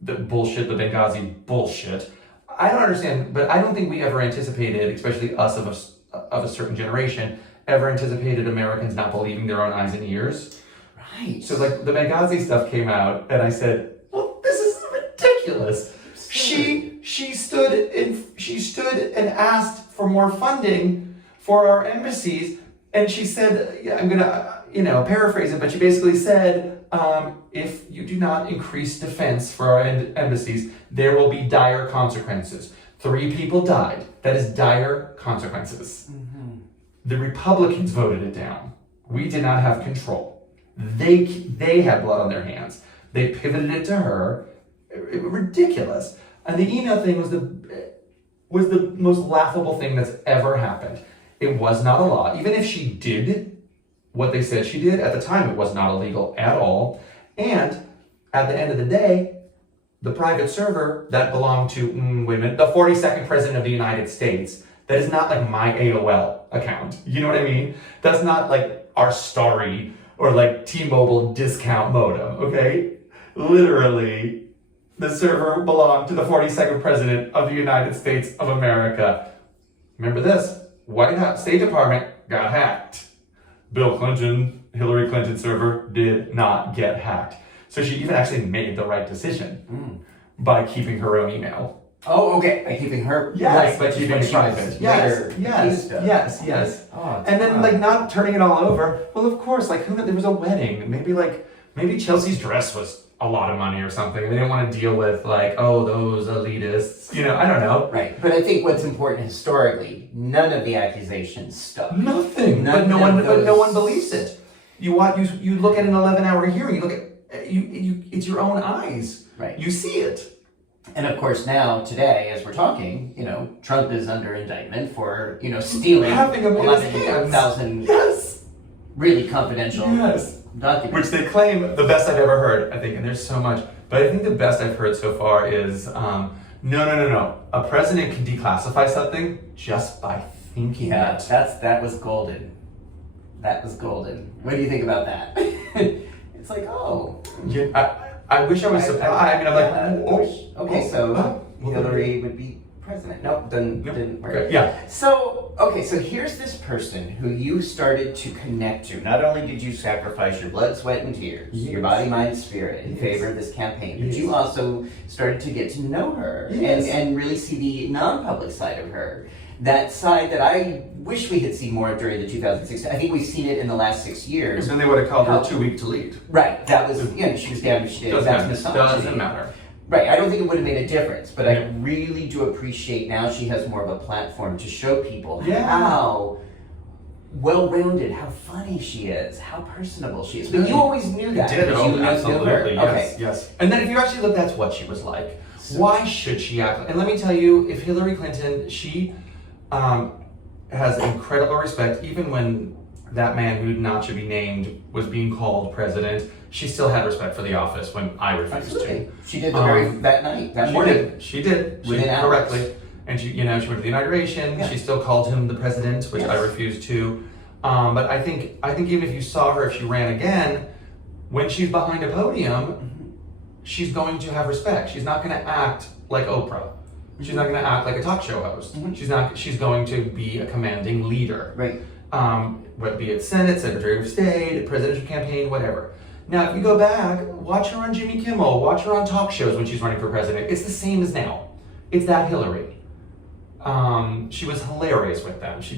the Benghazi bullshit. I don't understand, but I don't think we ever anticipated, especially us of a certain generation, ever anticipated Americans not believing their own eyes and ears. Right. So like the Benghazi stuff came out, and I said, this is ridiculous. She stood and asked for more funding for our embassies, and she said, I'm gonna paraphrase it, but she basically said, if you do not increase defense for our embassies, there will be dire consequences. 3 people died. That is dire consequences. Mm-hmm. The Republicans voted it down. We did not have control. They had blood on their hands. They pivoted it to her. Ridiculous. And the email thing was the most laughable thing that's ever happened. It was not a law. Even if she did what they said she did, at the time it was not illegal at all. And at the end of the day, the private server that belonged to, the 42nd president of the United States, that is not like my AOL account. You know what I mean? That's not like our Starry or like T-Mobile discount modem, okay? Literally, the server belonged to the 42nd president of the United States of America. Remember this, White House State Department got hacked. Bill Clinton, Hillary Clinton server did not get hacked. So she even actually made the right decision by keeping her own email. Oh, okay. By keeping her, yes, by keeping it private. Yes. Oh, and then not turning it all over. Well, of course, there was a wedding. Maybe Chelsea's dress was a lot of money or something. They didn't want to deal with those elitists. I don't know. Right. But I think what's important historically, none of the accusations stuck. Nothing. But no one believes it. You look at an 11-hour hearing. You look at it's your own eyes. Right. You see it. And of course now, today, as we're talking, Trump is under indictment for, stealing having 11,000 really confidential documents. Which they claim the best I've ever heard, I think, and there's so much. But I think the best I've heard so far is, no. A president can declassify something just by thinking it. That was golden. That was golden. What do you think about that? It's like, oh. Yeah, I wish I was surprised. Okay, so Hillary would be president. Nope, didn't work. Okay, yeah. So, okay, so here's this person who you started to connect to. Not only did you sacrifice your blood, sweat, and tears, your body, mind, spirit in favor of this campaign, but you also started to get to know her and really see the non-public side of her. That side that I wish we had seen more of during the 2016. I think we've seen it in the last 6 years. And then they would have called her too weak to lead. Right, that was, she was damned if she did. That's misogyny. Doesn't matter. Right, I don't think it would have made a difference, but I really do appreciate now she has more of a platform to show people how well-rounded, how funny she is, how personable she is. But you always knew that. Did, you absolutely, her. Yes, okay. Yes. And then if you actually look, that's what she was like. Why should she act like? And let me tell you, if Hillary Clinton, she has incredible respect, even when that man who not should be named was being called president, she still had respect for the office when I refused to. She did that night, that morning. She did correctly. And she went to the inauguration. Yeah. She still called him the president, which I refused to. But I think even if you saw her, if she ran again, when she's behind a podium, she's going to have respect. She's not going to act like Oprah. She's not going to act like a talk show host. She's going to be a commanding leader. Right. Whether it be Senate, Secretary of State, presidential campaign, whatever. Now, if you go back, watch her on Jimmy Kimmel, watch her on talk shows when she's running for president. It's the same as now. It's that Hillary. She was hilarious with them. She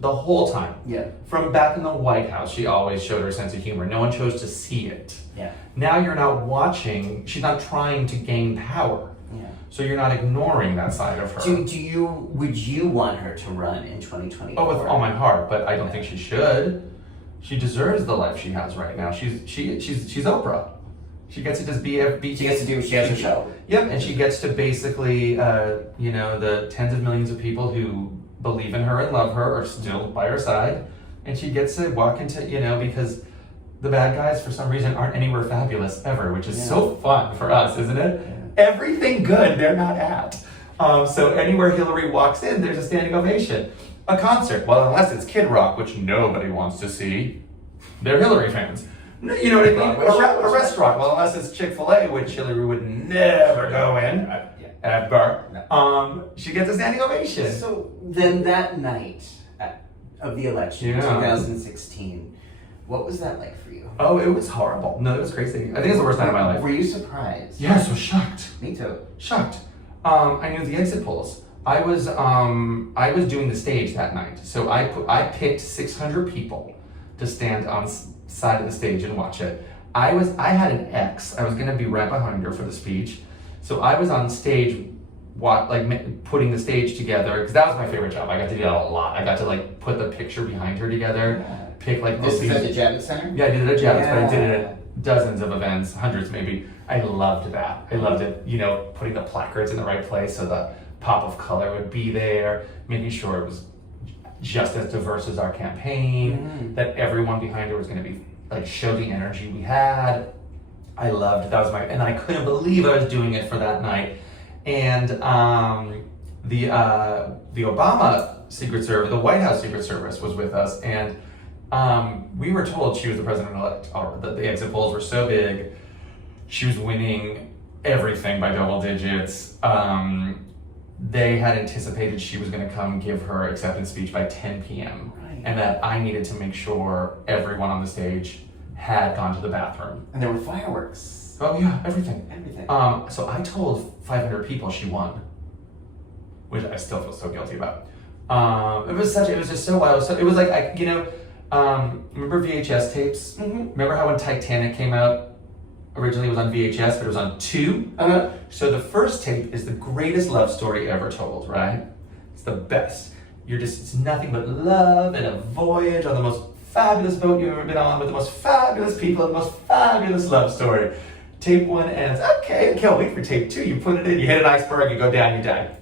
the whole time. Yeah. From back in the White House, she always showed her sense of humor. No one chose to see it. Yeah. Now you're not watching. She's not trying to gain power. Yeah. So you're not ignoring that side of her. Would you want her to run in 2024? Oh, with all my heart, but I don't think she should. She deserves the life she has right now. She's Oprah. She gets to just be. She gets to do. She has a show. Yep, and she gets to basically, the tens of millions of people who believe in her and love her are still by her side, and she gets to walk into, because the bad guys for some reason aren't anywhere fabulous ever, which is so fun for us, isn't it? Yeah. Everything good they're not at. So anywhere Hillary walks in, there's a standing ovation. A concert, well, unless it's Kid Rock, which nobody wants to see, they're Hillary fans. You know what I mean? A restaurant, well, unless it's Chick-fil-A, which Hillary would never go in, ever. She gets a standing ovation. So then that night of the election, 2016, what was that like for you? Oh, it was horrible. No, it was crazy. I think it's the worst night of my life. Were you surprised? Yeah, so shocked. Me too. Shocked. I knew the exit polls. I was doing the stage that night, so I picked 600 people to stand on side of the stage and watch it. I had an X. I was gonna be right behind her for the speech, so I was on stage, putting the stage together, because that was my favorite job. I got to do that a lot. I got to put the picture behind her together, pick This is at the Javits Center. Yeah, I did it at Javits, but I did it at dozens of events, hundreds maybe. I loved that. I loved it. Putting the placards in the right place so the pop of color would be there, making sure it was just as diverse as our campaign, that everyone behind her was going to be show the energy we had. I loved that was and I couldn't believe I was doing it for that night. And the Obama Secret Service, the White House Secret Service was with us, and we were told she was the president-elect. The exit polls were so big, she was winning everything by double digits. They had anticipated she was going to come give her acceptance speech by 10 p.m. Right. And that I needed to make sure everyone on the stage had gone to the bathroom. And there were fireworks. Oh yeah, everything. Everything. So I told 500 people she won, which I still feel so guilty about. It was just so wild. So it was remember VHS tapes? Mm-hmm. Remember how when Titanic came out? Originally it was on VHS, but it was on 2. So the first tape is the greatest love story ever told, right? It's the best. It's nothing but love and a voyage on the most fabulous boat you've ever been on with the most fabulous people and the most fabulous love story. Tape 1 ends, okay, can't wait for tape 2. You put it in, you hit an iceberg, you go down, you die.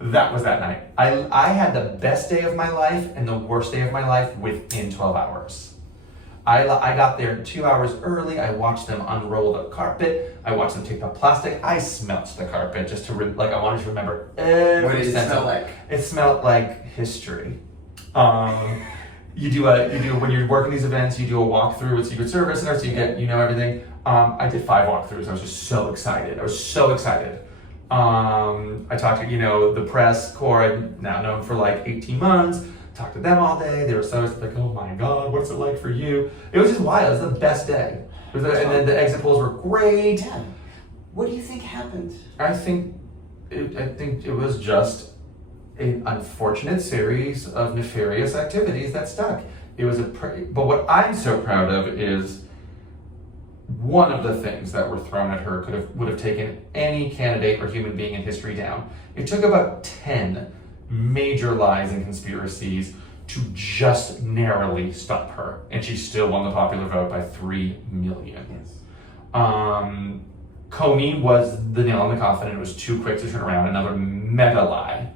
That was that night. I had the best day of my life and the worst day of my life within 12 hours. I got there 2 hours early. I watched them unroll the carpet. I watched them take the plastic. I smelt the carpet just to I wanted to remember every What did it smell like? It smelled like history. You do when you're working these events, you do a walkthrough with Secret Service and so you get everything. I did 5 walkthroughs. I was just so excited. I talked to, the press corps, I've now known for like 18 months, talked to them all day. They were so like, oh my God, what's it like for you? It was just wild. It was the best day. And then the exit polls were great. Yeah. What do you think happened? I think it was just an unfortunate series of nefarious activities that stuck. It was but what I'm so proud of is one of the things that were thrown at her would have taken any candidate or human being in history down. It took about 10 major lies and conspiracies to just narrowly stop her, and she still won the popular vote by 3 million. Yes. Comey was the nail in the coffin, and it was too quick to turn around. Another mega lie,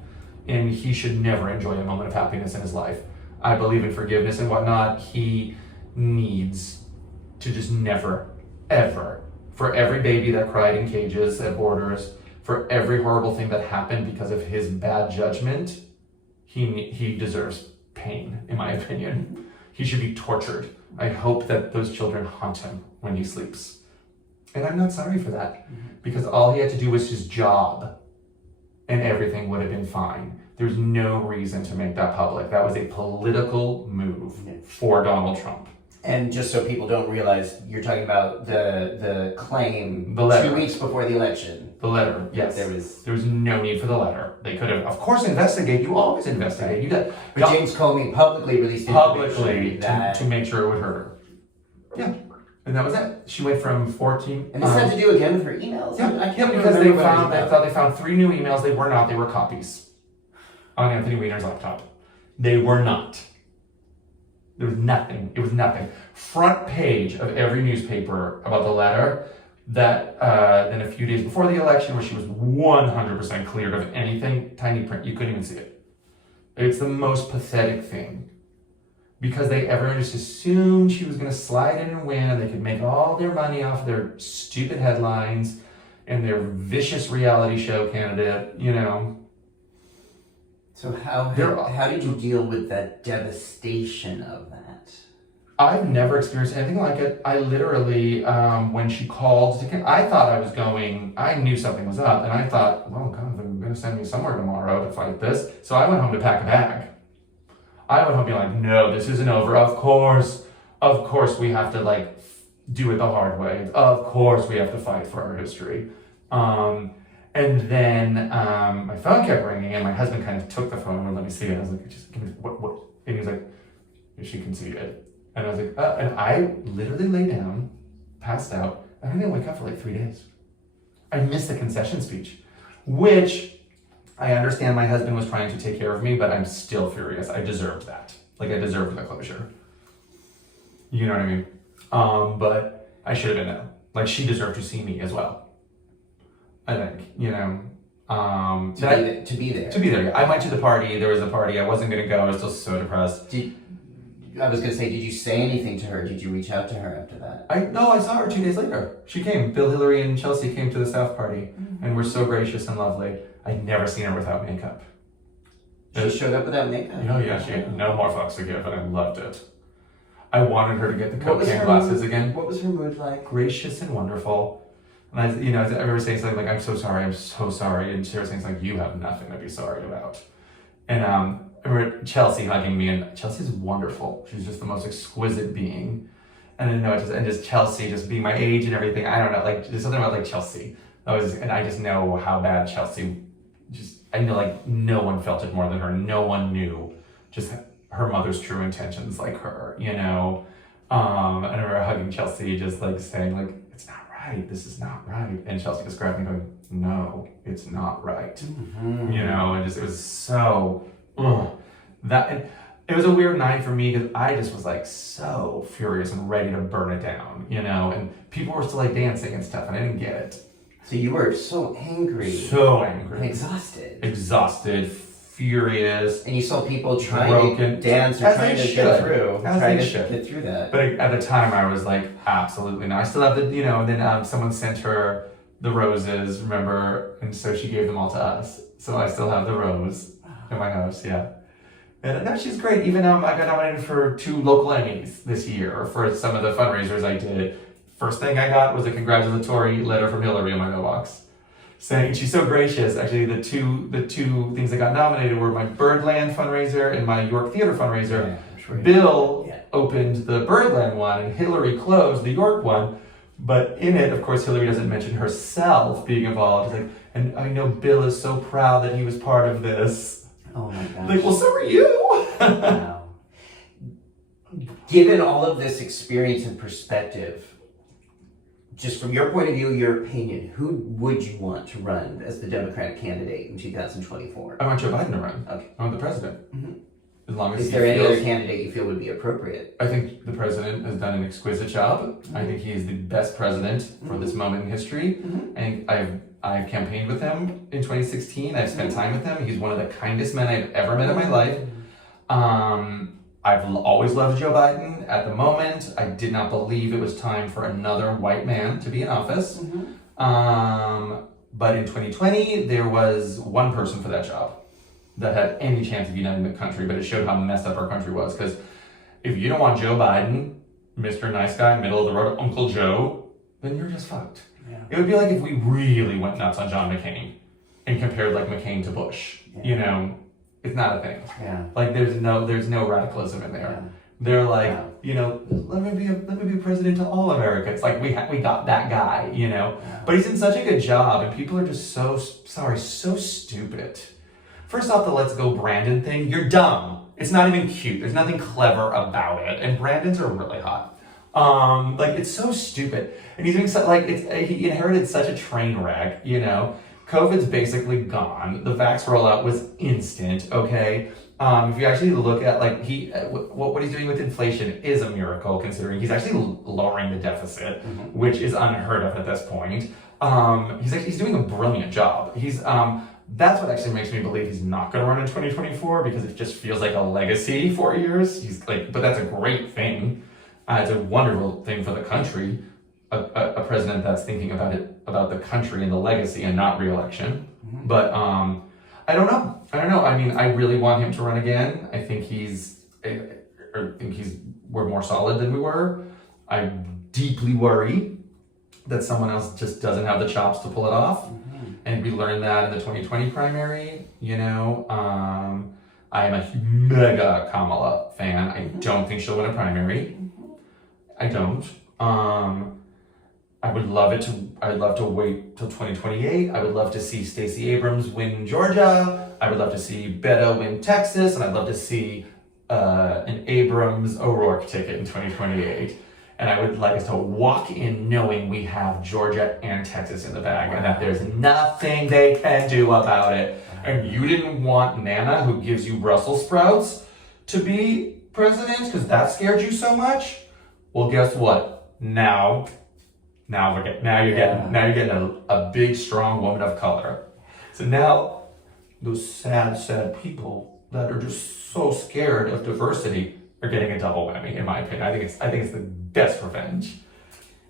and he should never enjoy a moment of happiness in his life. I believe in forgiveness and whatnot. He needs to just never, ever, for every baby that cried in cages at Borders, for every horrible thing that happened because of his bad judgment, he deserves pain, in my opinion. He should be tortured. I hope that those children haunt him when he sleeps. And I'm not sorry for that, because all he had to do was his job, and everything would have been fine. There's no reason to make that public. That was a political move for Donald Trump. And just so people don't realize, you're talking about the claim The letter. 2 weeks before the election. The letter, yes. There was no need for the letter. They could have, of course, investigate. You always investigate. You got But James Comey publicly released publicly that to make sure it would hurt her. Yeah, and that was it. She went from 14. And this had to do again with her emails? Yeah, I can't because remember they thought they found 3 new emails. They were not. They were copies on Anthony Weiner's laptop. They were not. There was nothing. It was nothing. Front page of every newspaper about the letter. That then a few days before the election, where she was 100% cleared of anything, tiny print, you couldn't even see it. It's the most pathetic thing, because everyone just assumed she was going to slide in and win, and they could make all their money off their stupid headlines and their vicious reality show candidate, So how did you deal with that devastation of that? I've never experienced anything like it. I literally, when she called, I thought I knew something was up, and I thought, oh God, they're going to send me somewhere tomorrow to fight this. So I went home to pack a bag. I went home being like, no, this isn't over. Of course we have to do it the hard way. Of course we have to fight for our history. And then my phone kept ringing, and my husband kind of took the phone and let me see it. I was like, just give me, what? And he was like, she conceded. And I was like, and I literally lay down, passed out, and I didn't wake up for like 3 days. I missed the concession speech, which I understand my husband was trying to take care of me, but I'm still furious. I deserved that. I deserved the closure. You know what I mean? But I should have been there. She deserved to see me as well. I think, To be there. To be there. I went to the party. There was a party. I wasn't going to go. I was still so depressed. I was going to say, did you say anything to her? Did you reach out to her after that? I saw her 2 days later. She came. Bill, Hillary, and Chelsea came to the staff party, and were so gracious and lovely. I'd never seen her without makeup. She showed up without makeup? Oh yeah, she had no more fucks to give, and I loved it. I wanted her to get the cocaine glasses again. What was her mood like? Gracious and wonderful. And I remember saying something like, I'm so sorry, and she was saying something like, you have nothing to be sorry about. And I remember Chelsea hugging me, and Chelsea's wonderful. She's just the most exquisite being. And I know just Chelsea just being my age and everything. I don't know, there's something about Chelsea. And I just know how bad Chelsea. I know no one felt it more than her. No one knew just her mother's true intentions like her. And I remember hugging Chelsea, just saying it's not right. This is not right. And Chelsea just grabbed me, going, "No, it's not right." Mm-hmm. And it was so. It was a weird night for me, because I just was so furious and ready to burn it down, and people were still dancing and stuff, and I didn't get it. So you were so angry. So angry. And exhausted. Exhausted, furious. And you saw people trying to dance or trying to get through. Get through that. But at the time I was absolutely not. I still have and then someone sent her the roses, remember? And so she gave them all to us. So I still have the rose in my house, yeah. And no, she's great. Even I got nominated for 2 local Emmys this year for some of the fundraisers I did. First thing I got was a congratulatory letter from Hillary in my mailbox. saying she's so gracious. Actually, the two things that got nominated were my Birdland fundraiser and my York Theater fundraiser. Yeah, I'm sure. Bill Yeah. opened the Birdland one, and Hillary closed the York one. But in it, of course, Hillary doesn't mention herself being involved. It's like, and I know Bill is so proud that he was part of this. Oh my gosh. Like, well, so are you. Wow. Given all of this experience and perspective, just from your point of view, your opinion, who would you want to run as the Democratic candidate in 2024? I want Joe Biden to run. Okay. I want the president. Mm-hmm. As long as Is he there any feels- other candidate you feel would be appropriate? I think the president has done an exquisite job. I think he is the best president for this moment in history. Mm-hmm. And I've campaigned with him in 2016. I've spent time with him. He's one of the kindest men I've ever met in my life. I've always loved Joe Biden. At the moment, I did not believe it was time for another white man to be in office. Mm-hmm. But in 2020, there was one person for that job that had any chance of uniting the country, but it showed how messed up our country was. Because if you don't want Joe Biden, Mr. Nice Guy, middle of the road, Uncle Joe, then you're just fucked. Yeah. It would be like if we really went nuts on John McCain and compared like McCain to Bush. Yeah. You know, it's not a thing. Yeah. Like there's no radicalism in there. Yeah. They're like, Yeah. you know, let me be president to all Americans. Like we got that guy, you know. Yeah. But he's done such a good job, and people are just so stupid. First off, the let's go Brandon thing, you're dumb. It's not even cute. There's nothing clever about it. And Brandons are really hot. Like it's so stupid. And he's doing so, like he inherited such a train wreck, you know. COVID's basically gone. The vax rollout was instant, okay? If you actually look at like what he's doing with inflation is a miracle, considering he's actually lowering the deficit, which is unheard of at this point. He's doing a brilliant job. That's what actually makes me believe he's not going to run in 2024, because it just feels like a legacy 4 years. But that's a great thing. It's a wonderful thing for the country. A president that's thinking about the country and the legacy and not re-election. But I don't know. I mean, I really want him to run again. I think we're more solid than we were. I deeply worry that someone else just doesn't have the chops to pull it off. And we learned that in the 2020 primary, you know. I am a mega Kamala fan. I don't think she'll win a primary. I don't. I'd love to wait till 2028. I would love to see Stacey Abrams win Georgia. I would love to see Beto win Texas. And I'd love to see an Abrams O'Rourke ticket in 2028. And I would like us to walk in knowing we have Georgia and Texas in the bag, and that there's nothing they can do about it. And you didn't want Nana, who gives you Brussels sprouts, to be president because that scared you so much? Well, guess what? Now you're getting a big, strong woman of color. So now those sad people that are just so scared of diversity are getting a double whammy, in my opinion. I think it's the best revenge.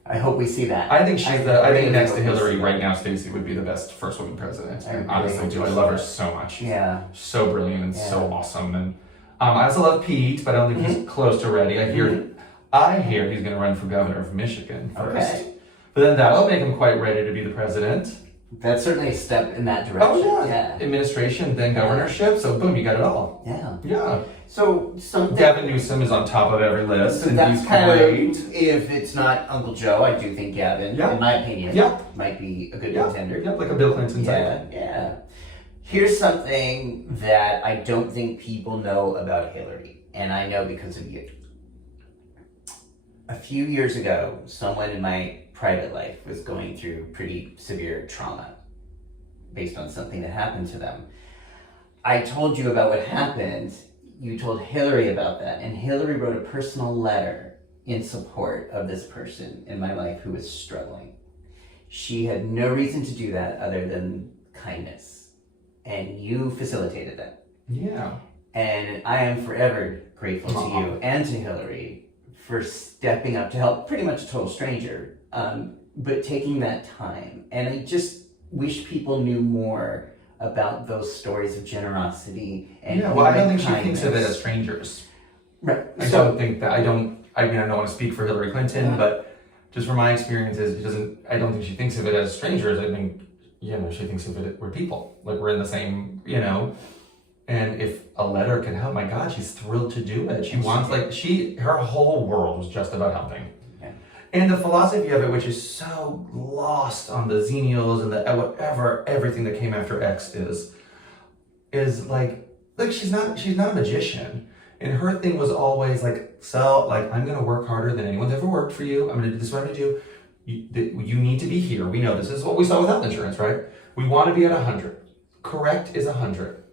I hope we see that. I think I think next to Hillary right now, Stacey would be the best first woman president. I honestly do. I love her so much. Yeah. So brilliant and so awesome. And I also love Pete, but I don't think he's close to ready. I hear he's going to run for governor of Michigan first. Okay. But then that'll make him quite ready to be the president. That's certainly a step in that direction. Oh yeah. Administration, then governorship. So boom, you got it all. Yeah. Yeah. So something. Gavin Newsom is on top of every list, So and that's he's kind great. of, if it's not Uncle Joe, I do think Gavin, in my opinion, might be a good contender. Yeah, like a Bill Clinton type. Yeah. Here's something that I don't think people know about Hillary, and I know because of you. A few years ago, someone in my private life was going through pretty severe trauma based on something that happened to them. I told you about what happened. You told Hillary about that, and Hillary wrote a personal letter in support of this person in my life who was struggling. She had no reason to do that other than kindness, and you facilitated that. Yeah. And I am forever grateful to you and to Hillary for stepping up to help pretty much a total stranger, but taking that time. And I just wish people knew more about those stories of generosity and I don't think kindness. she thinks of it as strangers. Right. I don't want to speak for Hillary Clinton, but just from my experiences, I don't think she thinks of it as strangers. I think she thinks of it, we're people. Like, we're in the same, and if a letter can help, my God, she's thrilled to do it. She wants, her whole world was just about helping. Yeah. And the philosophy of it, which is so lost on the Xenials and the whatever, everything that came after X is like she's not a magician. And her thing was always I'm gonna work harder than anyone's ever worked for you. I'm gonna do this, what I'm gonna do. You need to be here. We know this is what we saw with health insurance, right? We want to be at 100. Correct is 100.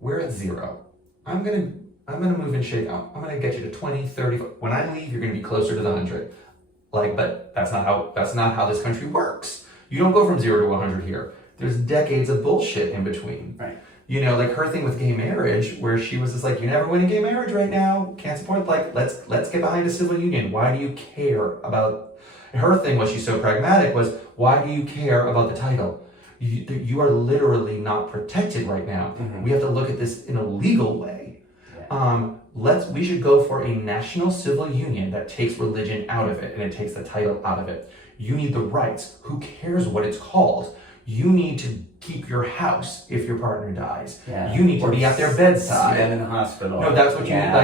We're at 0. I'm gonna move in shape out. I'm gonna get you to 20, 30. When I leave, you're gonna be closer to the 100. But that's not how this country works. You don't go from 0 to 100 here. There's decades of bullshit in between. Right. Her thing with gay marriage, where she was just you never win a gay marriage right now. Can't support. Let's get behind a civil union. Why do you care about? Her thing was, she's so pragmatic, was, why do you care about the title? You are literally not protected right now. Mm-hmm. We have to look at this in a legal way. Yeah. We should go for a national civil union that takes religion out of it and it takes the title out of it. You need the rights. Who cares what it's called? You need to keep your house if your partner dies. Yeah. You need to be at their bedside. See them in the hospital. No, that's what you need.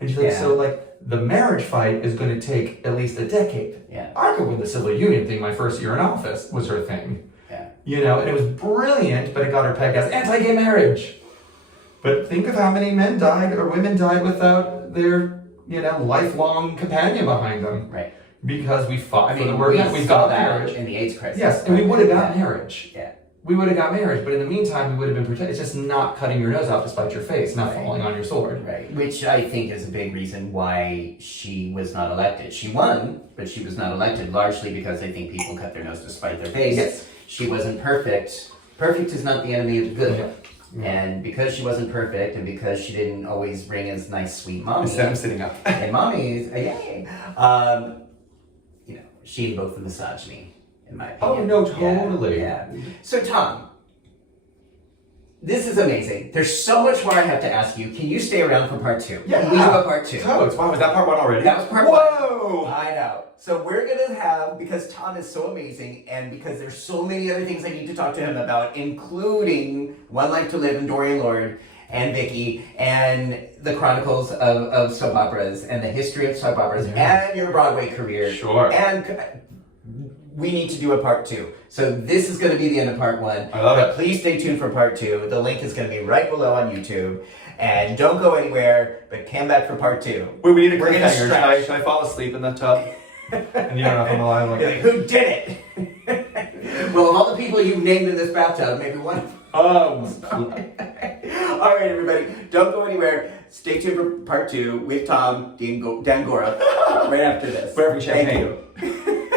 And she's Yeah. The marriage fight is going to take at least a decade. Yeah. I could win the civil union thing my first year in office, was her thing. Yeah. And it was brilliant, but it got her pegged as anti-gay marriage. But think of how many men died or women died without their, lifelong companion behind them. Right. Because we fought for the we word. We saw got that marriage. in the AIDS crisis. Yes, and we would have got marriage. Yeah. We would have got marriage, but in the meantime, we would have been protected. It's just not cutting your nose off to spite your face, not falling on your sword. Right. Which I think is a big reason why she was not elected. She won, but she was not elected, largely because I think people cut their nose to spite their face. Yes. She wasn't perfect. Perfect is not the enemy of the good. Yeah. And because she wasn't perfect, and because she didn't always bring as nice, sweet mommy. Instead, I'm sitting up. And mommy's, yay. She invoked the misogyny, in my opinion. Oh, no, totally. Yeah. So, Tom, this is amazing. There's so much more I have to ask you. Can you stay around for part 2? Yeah. Can we do a part 2? Totes. Wow, was that part 1 already? That was part 1. Whoa! I know. So we're going to have, because Tom is so amazing, and because there's so many other things I need to talk to him about, including One Life to Live and Dorian Lord and Vicky, and the chronicles of soap operas, and the history of soap operas, and your Broadway career. Sure. And we need to do a part 2. So this is going to be the end of part 1. I love it. Please stay tuned for part 2. The link is going to be right below on YouTube. And don't go anywhere, but come back for part 2. Wait, we need a We're gonna cliffhanger. Should I fall asleep in the tub? And you don't know if I'm alive. You're like, who did it? Well, of all the people you've named in this bathtub, maybe one of All right, everybody, don't go anywhere. Stay tuned for part 2 with Tom, Dan Gora, right after this. Perfect champagne. Thank you.